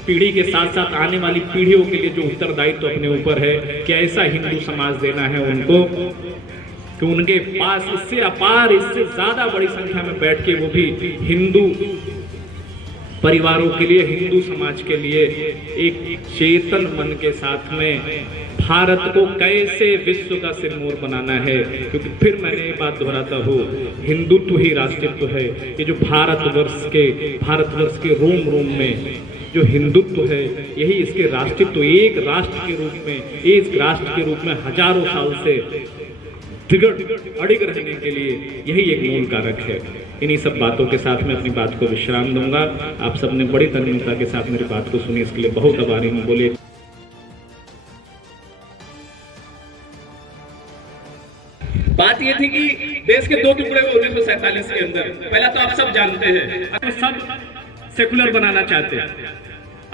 पीढ़ी के साथ साथ आने वाली पीढ़ियों के लिए जो उत्तरदायित्व तो अपने ऊपर है कि ऐसा हिंदू समाज देना है उनको कि उनके पास इससे अपार, इससे ज्यादा बड़ी संख्या में बैठ के वो भी हिंदू परिवारों के लिए, हिंदू समाज के लिए एक चेतन मन के साथ में भारत को कैसे विश्व का सिरमौर बनाना है। क्योंकि फिर मैंने ये बात दोहराता हूँ, हिंदुत्व ही राष्ट्रत्व है। ये जो भारतवर्ष के रोम रोम में जो हिंदुत्व है, यही इसके राष्ट्रत्व, एक राष्ट्र के रूप में, एक राष्ट्र के रूप में हजारों साल से अडिग रहने के लिए यही एक मूल कारक है। इन्हीं सब बातों के साथ मैं अपनी बात को विश्राम दूंगा। आप सबने बड़ी तन्मयता के साथ मेरी बात को सुनी, इसके लिए बहुत आभारी हूं। बोले बात ये थी कि देश के दो टुकड़े हुए 1947 के अंदर। पहला तो आप सब जानते हैं, अब सब सेकुलर बनाना चाहते हैं,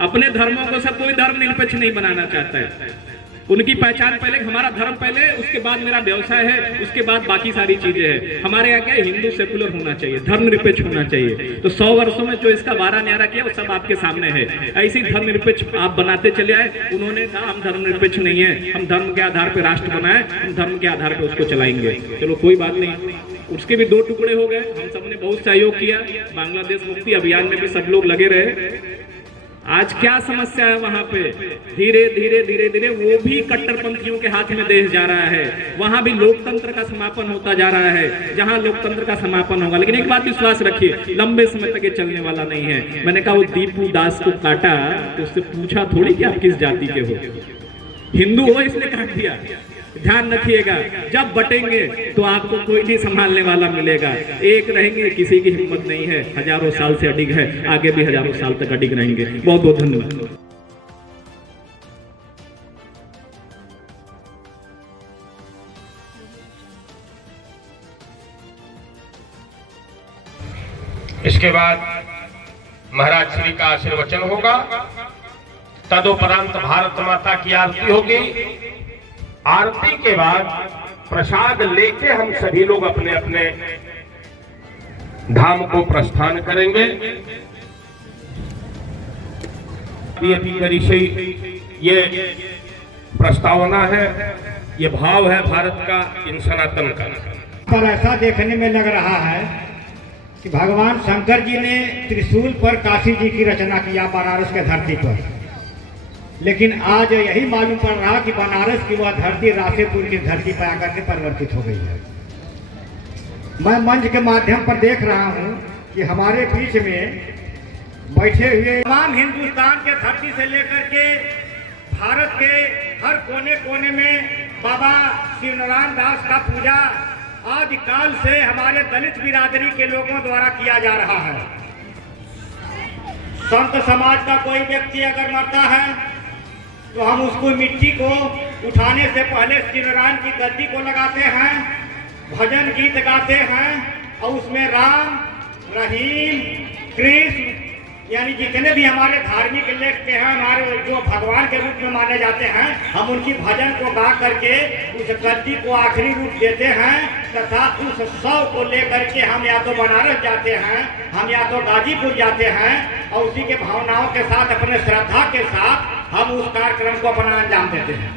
अपने धर्मों को सब कोई धर्म निरपेक्ष नहीं बनाना चाहता है। उनकी पहचान पहले, हमारा धर्म पहले, उसके बाद मेरा व्यवसाय है, उसके बाद बाकी सारी चीजें हैं। हमारे यहाँ क्या है, हिंदू सेकुलर होना चाहिए, धर्मनिरपेक्ष होना चाहिए। तो 100 वर्षों में जो इसका वारा न्यारा किया वो सब आपके सामने है। ऐसे ही धर्मनिरपेक्ष आप बनाते चले आए। उन्होंने कहा हम धर्मनिरपेक्ष नहीं है, हम धर्म के आधार पर राष्ट्र बनाए, हम धर्म के आधार पर उसको चलाएंगे। चलो कोई बात नहीं, उसके भी दो टुकड़े हो गए। हम सबने बहुत सहयोग किया, बांग्लादेश मुक्ति अभियान में भी सब लोग लगे रहे। आज क्या समस्या है वहां पे, धीरे धीरे वो भी कट्टरपंथियों के हाथ में देश जा रहा है। वहां भी लोकतंत्र का समापन होता जा रहा है, जहां लोकतंत्र का समापन होगा। लेकिन एक बात विश्वास रखिए, लंबे समय तक ये चलने वाला नहीं है। मैंने कहा वो दीपू दास को काटा तो उससे पूछा थोड़ी कि आप किस जाति के हो, हिंदू हो इसलिए काट दिया। ध्यान रखिएगा, जब बटेंगे तो आपको कोई नहीं संभालने वाला मिलेगा। एक रहेंगे, किसी की हिम्मत नहीं है, हजारों साल से अडिग है, आगे भी हजारों साल तक अडिग रहेंगे। बहुत बहुत धन्यवाद। इसके बाद महाराज श्री का आशीर्वचन होगा, तदुपरांत भारत माता की आरती होगी। आरती के बाद प्रसाद लेके हम सभी लोग अपने अपने धाम को प्रस्थान करेंगे। ये प्रस्तावना है, ये भाव है भारत का, इन सनातन का। पर ऐसा देखने में लग रहा है कि भगवान शंकर जी ने त्रिशूल पर काशी जी की रचना किया बनारस के धरती पर, लेकिन आज यही मालूम पड़ रहा कि बनारस की वह धरती रासेपुर की धरती पर आकर के परिवर्तित हो गई है। मैं मंच के माध्यम पर देख रहा हूं कि हमारे बीच में बैठे हुए तमाम हिंदुस्तान के धरती से लेकर के भारत के हर कोने कोने में बाबा शिवनारायण दास का पूजा आदिकाल से हमारे दलित बिरादरी के लोगों द्वारा किया जा रहा है। संत समाज का कोई व्यक्ति अगर मरता है तो हम उसको मिट्टी को उठाने से पहले शिवनारायण की गद्दी को लगाते हैं, भजन गीत गाते हैं और उसमें राम, रहीम, कृष्ण यानी जितने भी हमारे धार्मिक लेख के हैं, हमारे जो भगवान के रूप में माने जाते हैं, हम उनकी भजन को गा करके उस गद्दी को आखिरी रूप देते हैं तथा उस शव को लेकर के हम या तो बनारस जाते हैं, हम या तो गाजीपुर जाते हैं और उसी के भावनाओं के साथ, अपने श्रद्धा के साथ हम उस कार्यक्रम को अपना अंजाम देते हैं।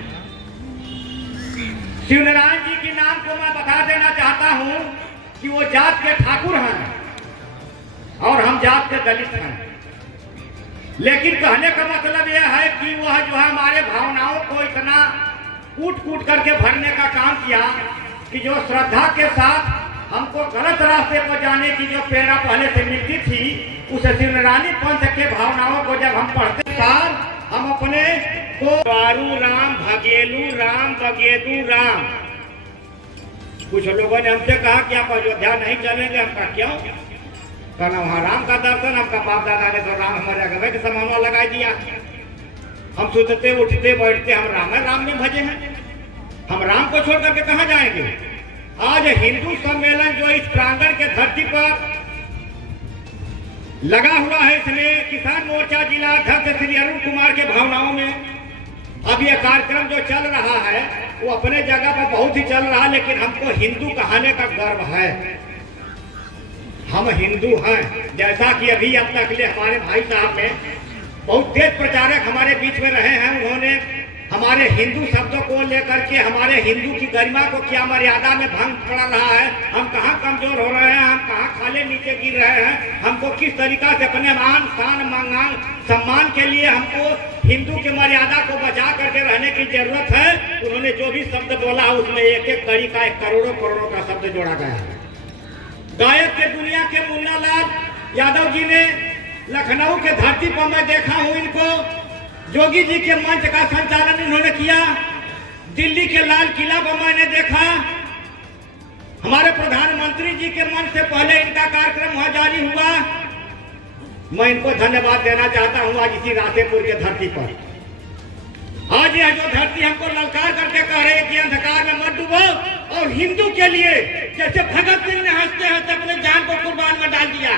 शिवनारायण जी के नाम को मैं बता देना चाहता हूं कि वो जात के ठाकुर हैं और हम जात के दलित हैं। लेकिन कहने का मतलब यह है कि वह जो है हमारे भावनाओं को इतना कूट कूट करके भरने का काम किया कि जो श्रद्धा के साथ हमको गलत रास्ते पर जाने की जो प्रेरणा पहले से मिलती थी, उस शिवनारायणी पंथ के भावनाओं को जब हम पढ़ते साल हम अपने को वारू राम भगेलू राम बगेदू राम। कुछ लोगों ने हमसे कहा कि आप अयोध्या नहीं चलेंगे। हम कहा क्यों? कहना वहाँ राम का दर्शन, हमका बाप दादा ने तो राम हमारे अगवे के समानवा लगा दिया। हम सोचते उठते बैठते हम राम में भजे हैं, हम राम को छोड़ करके कहाँ जाएंगे। आज हिंदू सम्मेलन जो इस प्रांगण के धरती पर लगा हुआ है, इसमें किसान मोर्चा जिला अध्यक्ष श्री अरुण कुमार के भावनाओं में अब यह कार्यक्रम जो चल रहा है वो अपने जगह पर बहुत ही चल रहा है, लेकिन हमको हिंदू कहने का गर्व है। हम हिंदू हैं। जैसा कि अभी अब तक ले हमारे भाई साहब में बहुत तेज प्रचारक हमारे बीच में रहे हैं, उन्होंने हमारे हिंदू शब्दों को लेकर के हमारे हिंदू की गरिमा को क्या मर्यादा में भंग पड़ रहा है, हम कहाँ कमजोर हो रहे हैं, हम कहाँ खाले नीचे गिर रहे हैं, हमको किस तरीका से अपने मान शान मंगान सम्मान के लिए हमको हिंदू की मर्यादा को बचा करके रहने की जरूरत है। उन्होंने जो भी शब्द बोला उसमें एक एक कड़ी का करोड़ों करोड़ों का शब्द जोड़ा गया है। गायक के दुनिया के मुन्ना लाल यादव जी ने लखनऊ के धरती पर मैं देखा हूँ इनको, जोगी जी के मंच का संचालन इन्होंने किया। दिल्ली के लाल किला पर मैंने देखा, हमारे प्रधानमंत्री जी के मंच से पहले इनका कार्यक्रम वहां जारी हुआ। मैं इनको धन्यवाद देना चाहता हूं आज इसी रासेपुर के धरती पर। आज यह जो धरती हमको ललकार करके कह रहे हैं कि अंधकार में मत डूबो, और हिंदू के लिए जैसे भगत सिंह ने हंसते हंसते अपने जान को कुर्बान में डाल दिया,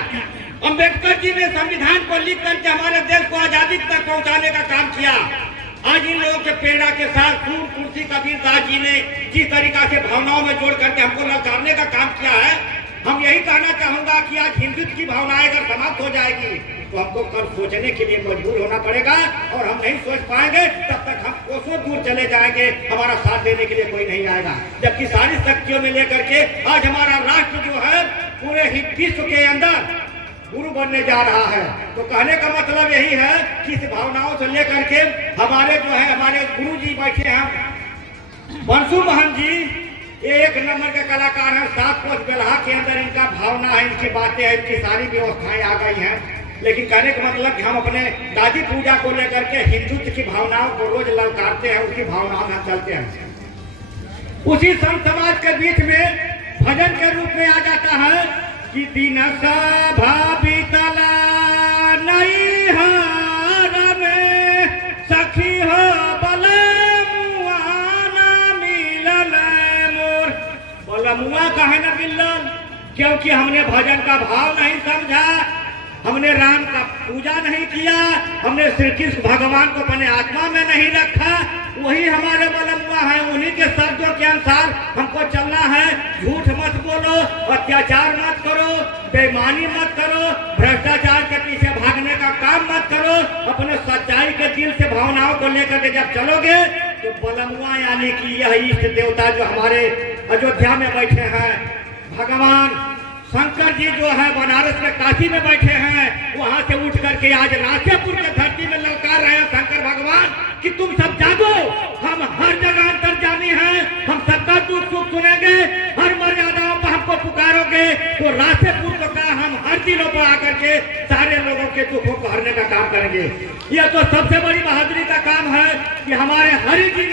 अम्बेडकर जी ने संविधान को लिख करके हमारे देश को आजादी तक पहुंचाने का काम किया। आज इन लोगों के प्रेरणा के साथ सूर कुर्सी कबीर दास जी ने जिस तरीका से भावनाओं में जोड़ करके हमको ललकारने का काम किया है, हम यही कहना चाहूंगा कि आज हिंदुत्व की भावनाएं अगर समाप्त हो जाएगी तो हमको कल सोचने के लिए मजबूर होना पड़ेगा, और हम नहीं सोच पाएंगे तब तक हम कोसों दूर चले जाएंगे, हमारा साथ देने के लिए कोई नहीं आएगा। जबकि सारी शक्तियों में लेकर के आज हमारा राष्ट्र जो है पूरे ही विश्व के अंदर गुरु बनने जा रहा है। तो कहने का मतलब यही है कि इस भावनाओं से लेकर के हमारे जो है हमारे गुरु जी बैठे हैं बंसु महन जी, ये एक नंबर के कलाकार हैं। 7 कोस बेल्हा के अंदर इनका भावना है, इनकी बातें हैं, इनकी सारी व्यवस्थाएं आ गई हैं। लेकिन कहने का मतलब कि हम अपने दादी पूजा को लेकर के हिंदुत्व की भावनाओं को रोज ललकारते हैं, उसकी भावनाओं में चलते हैं। उसी संत समाज के बीच में भजन के रूप में आ जाता है कि दिन सभा बीतला नहीं हार में सखी हो बलमुआ ना मिलल मोर। बलमुआ कहे न मिलल, क्योंकि हमने भजन का भाव नहीं समझा, हमने राम का पूजा नहीं किया, हमने श्री कृष्ण भगवान को अपने आत्मा में नहीं रखा। वही हमारे बलमुआ है, उन्हीं के शब्दों के अनुसार हमको चलना है। झूठ मत बोलो, अत्याचार मत करो, बेईमानी मत करो, भ्रष्टाचार के पीछे भागने का काम मत करो। अपने सच्चाई के दिल से भावनाओं को लेकर के जब चलोगे तो बलमुआ यानी कि यह इष्ट देवता जो हमारे अयोध्या में बैठे हैं, भगवान शंकर जी जो है बनारस में काशी में बैठे हैं, वहां से उठ करके आज रासेपुर के धरती में ललकार रहे हैं शंकर भगवान कि तुम सब जागो, हम हर जगह अंतर्जामी हैं, हम सबका दुख सुख सुनेंगे, हर मर्यादाओं पर हमको पुकारोगे तो रासेपुर को कहा हम हर दिनों पर आकर के सारे लोगों के दुखों को हरने का काम करेंगे। यह तो सबसे बड़ी बहादुरी का काम है कि हमारे हरि जी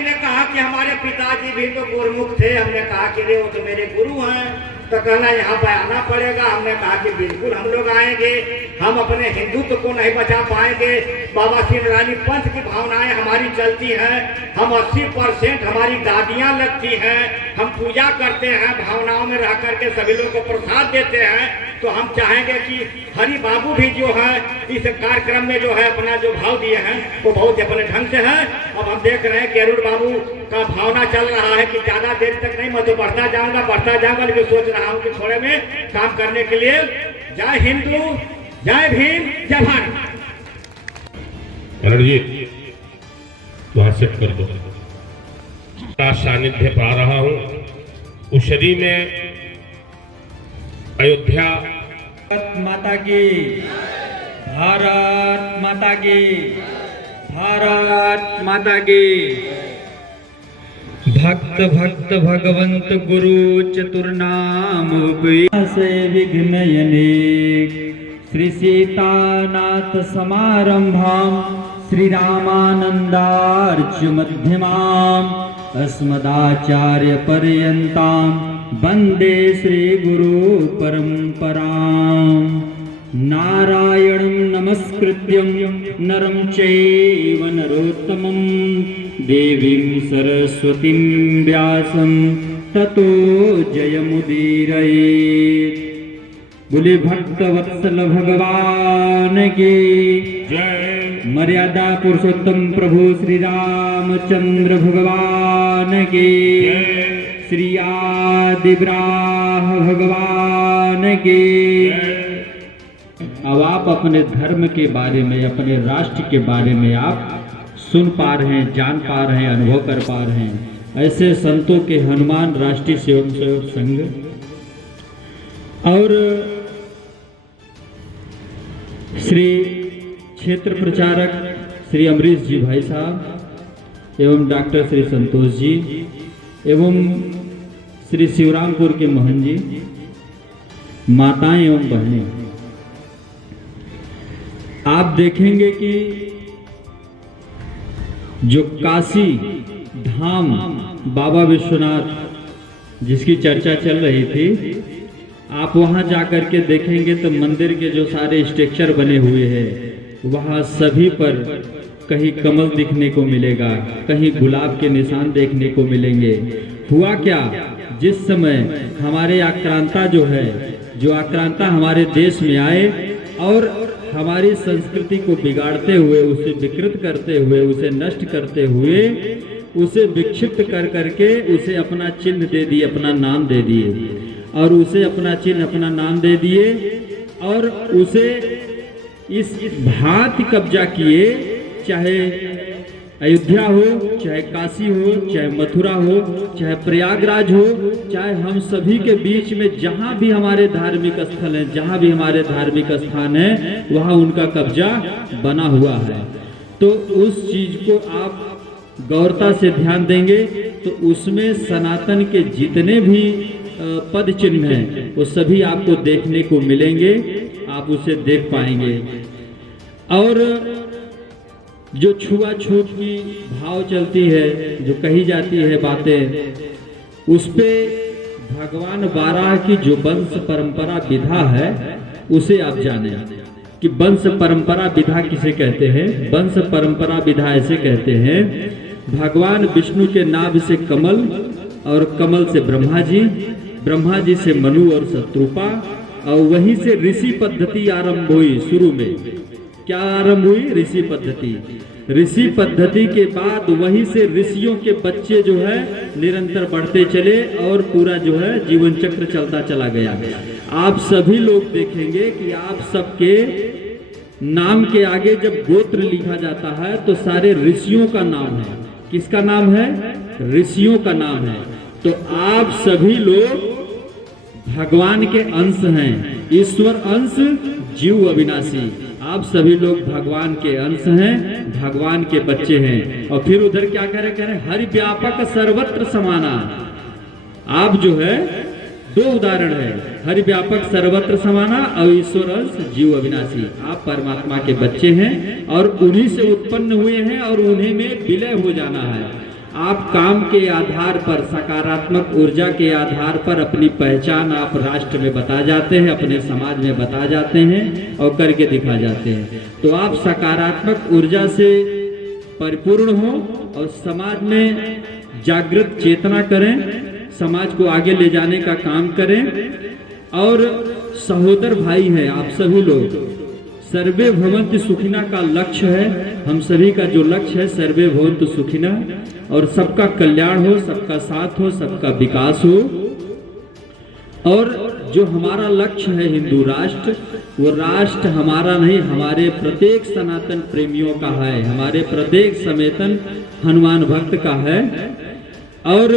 ने कहा कि हमारे पिताजी भी तो गुरुमुख थे। हमने कहा कि रे वो तो मेरे गुरु हैं, तो कहना यहाँ पे आना पड़ेगा। हमने कहा कि बिल्कुल हम लोग आएंगे, हम अपने हिंदुत्व को नहीं बचा पाएंगे। बाबा शिवनारायणी पंथ की भावनाएं हमारी चलती हैं, हम 80% हमारी दादियाँ लगती हैं, हम पूजा करते हैं, भावनाओं में रह करके सभी लोग को प्रसाद देते हैं। तो हम चाहेंगे कि हरि बाबू भी जो है इस कार्यक्रम में जो है अपना जो भाव दिए हैं वो बहुत अपने ढंग से है। अब हम देख रहे हैं कि अरुण बाबू का भावना चल रहा है कि ज्यादा देर तक नहीं, मैं तो बढ़ता जाऊंगा, लेकिन सोच रहा हूँ कि थोड़े में काम करने के लिए। जय हिंदू, जय भीम, जय भारत। जी वहां सेट कर दो। सानिध्य पा रहा हूँ उशरी में अयोध्या। भारत माता की, भारत माता की, भारत माता की। भक्त भक्त भगवंत गुरु चतुर्नाम से विघ्नयने श्री सीतानाथ समारंभाम श्री रामानंदार्च मध्यमाम अस्मदाचार्य पर्यंताम वंदे श्री गुरु परंपराम। नारायणं नमस्कृत्यं नरं चैव नरोत्तमं देवीं सरस्वतीं व्यासं ततो जयमुदीरयेत्। बोले भक्तवत्सल भगवान की जय। मर्यादा पुरुषोत्तम प्रभु श्री रामचंद्र भगवान की जय। श्री आदिव्राह भगवान की जय। अब आप अपने धर्म के बारे में, अपने राष्ट्र के बारे में आप सुन पा रहे हैं, जान पा रहे हैं, अनुभव कर पा रहे हैं। ऐसे संतों के हनुमान राष्ट्रीय स्वयंसेवक संघ और श्री क्षेत्र प्रचारक श्री अमरीश जी भाई साहब एवं डॉक्टर श्री संतोष जी एवं श्री शिवरामपुर के मोहन जी, माताएं एवं बहनें, आप देखेंगे कि जो काशी धाम बाबा विश्वनाथ जिसकी चर्चा चल रही थी, आप वहां जाकर के देखेंगे तो मंदिर के जो सारे स्ट्रक्चर बने हुए हैं वहां सभी पर कहीं कमल दिखने को मिलेगा, कहीं गुलाब के निशान देखने को मिलेंगे। हुआ क्या, जिस समय हमारे आक्रांता जो आक्रांता हमारे देश में आए और हमारी संस्कृति को बिगाड़ते हुए, उसे विकृत करते हुए, उसे नष्ट करते हुए, उसे विक्षिप्त कर करके उसे अपना चिन्ह दे दिए, अपना नाम दे दिए और उसे अपना चिन्ह, अपना नाम दे दिए और उसे इस भांति कब्जा किए, चाहे अयोध्या हो, चाहे काशी हो, चाहे मथुरा हो, चाहे प्रयागराज हो, चाहे हम सभी के बीच में जहां भी हमारे धार्मिक स्थल हैं, जहां भी हमारे धार्मिक स्थान है, वहां उनका कब्जा बना हुआ है। तो उस चीज को आप गौरता से ध्यान देंगे तो उसमें सनातन के जितने भी पद चिन्ह हैं वो सभी आपको देखने को मिलेंगे, आप उसे देख पाएंगे। और जो छुआछूत की भाव चलती है, जो कही जाती है बातें, उस पे भगवान बाराह की जो वंश परंपरा विधा है उसे आप जाने कि वंश परंपरा विधा किसे कहते हैं। वंश परंपरा विधा ऐसे कहते हैं, भगवान विष्णु के नाभ से कमल और कमल से ब्रह्मा जी से मनु और शत्रुपा, और वहीं से ऋषि पद्धति आरंभ हुई। शुरू में क्या आरंभ हुई? ऋषि पद्धति। ऋषि पद्धति के बाद वहीं से ऋषियों के बच्चे जो है निरंतर बढ़ते चले और पूरा जो है जीवन चक्र चलता चला गया। आप सभी लोग देखेंगे कि आप सबके नाम के आगे जब गोत्र लिखा जाता है तो सारे ऋषियों का नाम है। किसका नाम है? ऋषियों का नाम है। तो आप सभी लोग भगवान के अंश हैं, ईश्वर अंश, जीव अविनाशी। आप सभी लोग भगवान के अंश हैं, भगवान के बच्चे हैं। और फिर उधर क्या करें हरि व्यापक सर्वत्र समाना। आप जो है दो उदाहरण है, हरि व्यापक सर्वत्र समाना और ईश्वर अंश, जीव अविनाशी। आप परमात्मा के बच्चे हैं और उन्हीं से उत्पन्न हुए हैं और उन्हीं में विलय हो जाना है। आप काम के आधार पर, सकारात्मक ऊर्जा के आधार पर अपनी पहचान आप राष्ट्र में बता जाते हैं, अपने समाज में बता जाते हैं और करके दिखा जाते हैं। तो आप सकारात्मक ऊर्जा से परिपूर्ण हो और समाज में जागृत चेतना करें, समाज को आगे ले जाने का काम करें। और सहोदर भाई हैं आप सभी लोग, सर्वे भवन्तु सुखिना का लक्ष्य है। हम सभी का जो लक्ष्य है सर्वे भवन्तु सुखिना, और सबका कल्याण हो, सबका साथ हो, सबका विकास हो। और जो हमारा लक्ष्य है हिंदू राष्ट्र, वो राष्ट्र हमारा नहीं, हमारे प्रत्येक सनातन प्रेमियों का है, हमारे प्रत्येक सनातन हनुमान भक्त का है। और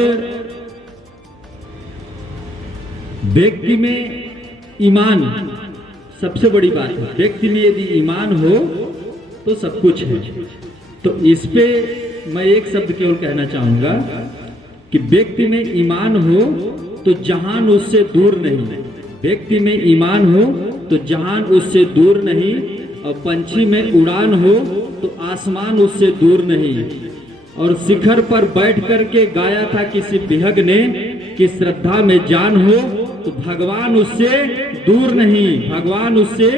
व्यक्ति में ईमान सबसे बड़ी बात है। व्यक्ति में यदि ईमान हो तो सब कुछ है। तो इस पे मैं एक शब्द केवल कहना चाहूंगा कि व्यक्ति में ईमान हो तो जहान उससे दूर नहीं, व्यक्ति में ईमान हो तो जहान उससे दूर नहीं, और पंछी में उड़ान हो तो आसमान उससे दूर नहीं। और शिखर पर बैठ करके गाया था किसी विहग ने कि श्रद्धा में जान हो तो भगवान उससे दूर नहीं, भगवान उससे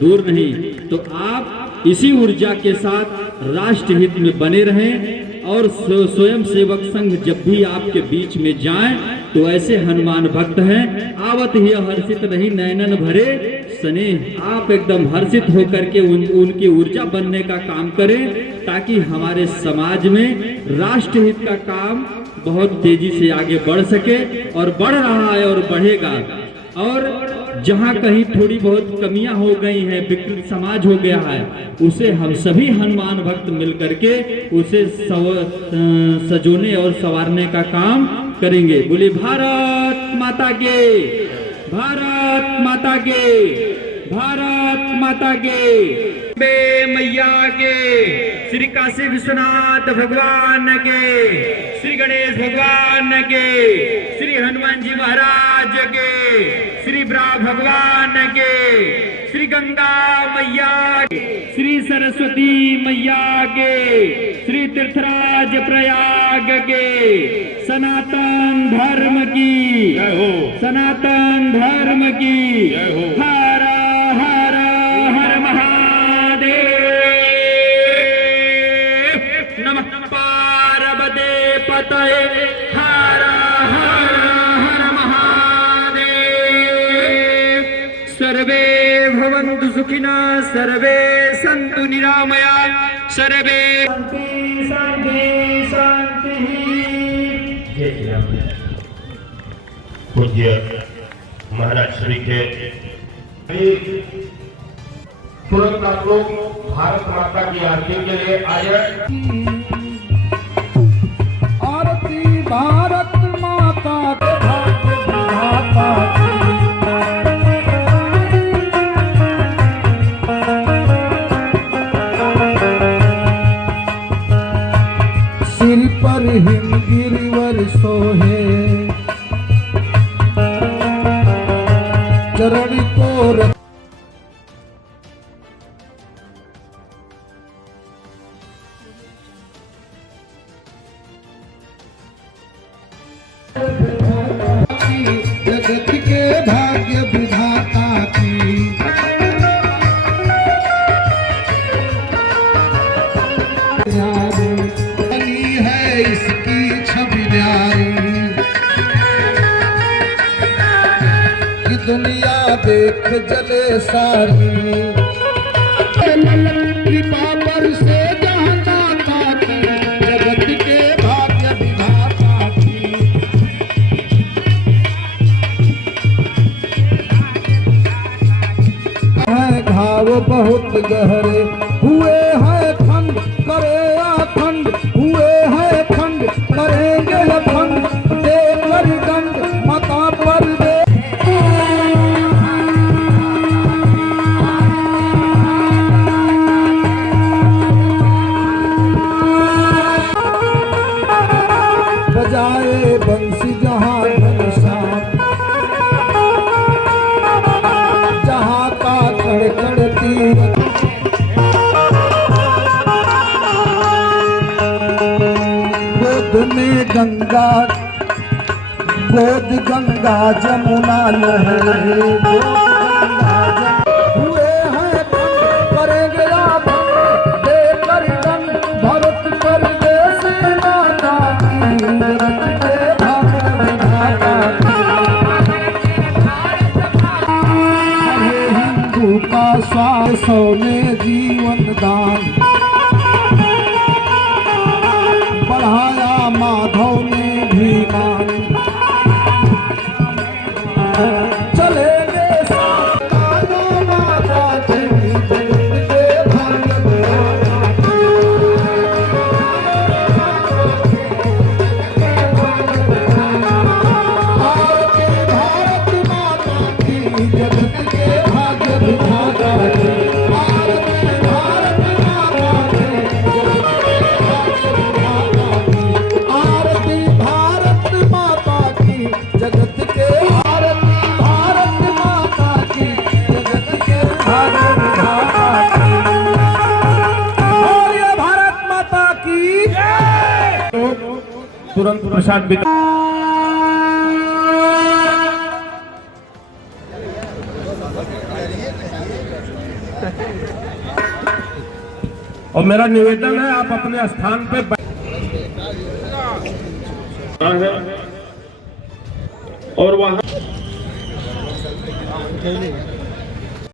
दूर नहीं। तो आप इसी ऊर्जा के साथ राष्ट्र हित में बने रहें, और स्वयं सेवक संघ जब भी आपके बीच में जाएं तो ऐसे हनुमान भक्त हैं, आवत ही हर्षित नहीं नयनन भरे स्नेह। आप एकदम हर्षित होकर के उनकी ऊर्जा बनने का काम करें, ताकि हमारे समाज में राष्ट्र हित का काम बहुत तेजी से आगे बढ़ सके, और बढ़ रहा है और बढ़ेगा। और जहाँ कहीं थोड़ी बहुत कमियां हो गई हैं, विकृत समाज हो गया है, उसे हम सभी हनुमान भक्त मिलकर के उसे सजोने और संवारने का काम करेंगे। बोले भारत माता के, भारत माता के, भारत माता के, मैया के, श्री काशी विश्वनाथ भगवान के, श्री गणेश भगवान के, श्री हनुमान जी महाराज के, श्री ब्रा भगवान के, श्री गंगा मैया के, श्री सरस्वती मैया के, श्री तीर्थराज प्रयाग के, सनातन धर्म की जय हो, सनातन धर्म की जय हो। हर हर हर महादेव, नमः पार्वती पतये, हर हर हर महादेव। सर्वे भवन्तु सुखिनः, सर्वे सन्तु निरामया, सर्वे शान्ति शान्ति शान्ति। पूज्य महाराज श्री के तुरंत आप लोग भारत माता की आरती के लिए आ जाए। आरती भारत माता के भाग्य विधाता की। सिर पर हिमगिरिवर सोहे, चरण को रख जगत के भाग्य विधाता की। बनी है इसकी छवि न्यारी, कि दुनिया देख जले सारी। कृपा पर से जहाँ दाता की, जगत के भाग्य विधाता की। है घाव बहुत गहरे हुए हैं खंड, करे अखंड हुए हैं खंड, करेंगे अखंड देकर दंड माता पर दे। बजाए बंसी जहाँ घनश्याम, जहाँ का कड़कड़ तीर। गोद में गंगा, गोद गंगा जमुना लहरे, हुए हैं खंड करेंगे आभंग देकर दंड भरत पर देश माता की। जगत के भाग्य विधाता की। हिंदू का स्वास्थ्य सोने जीवन दान, बढ़ाया माधव ने भी मान। चलेंगे साथ कानों माता के, जगत के भाग्य विधाता की। भारत माता की, जगत के भाग्य विधाता की। भारत माता प्रसाद वितरण। और मेरा निवेदन है आप अपने स्थान पे और वहां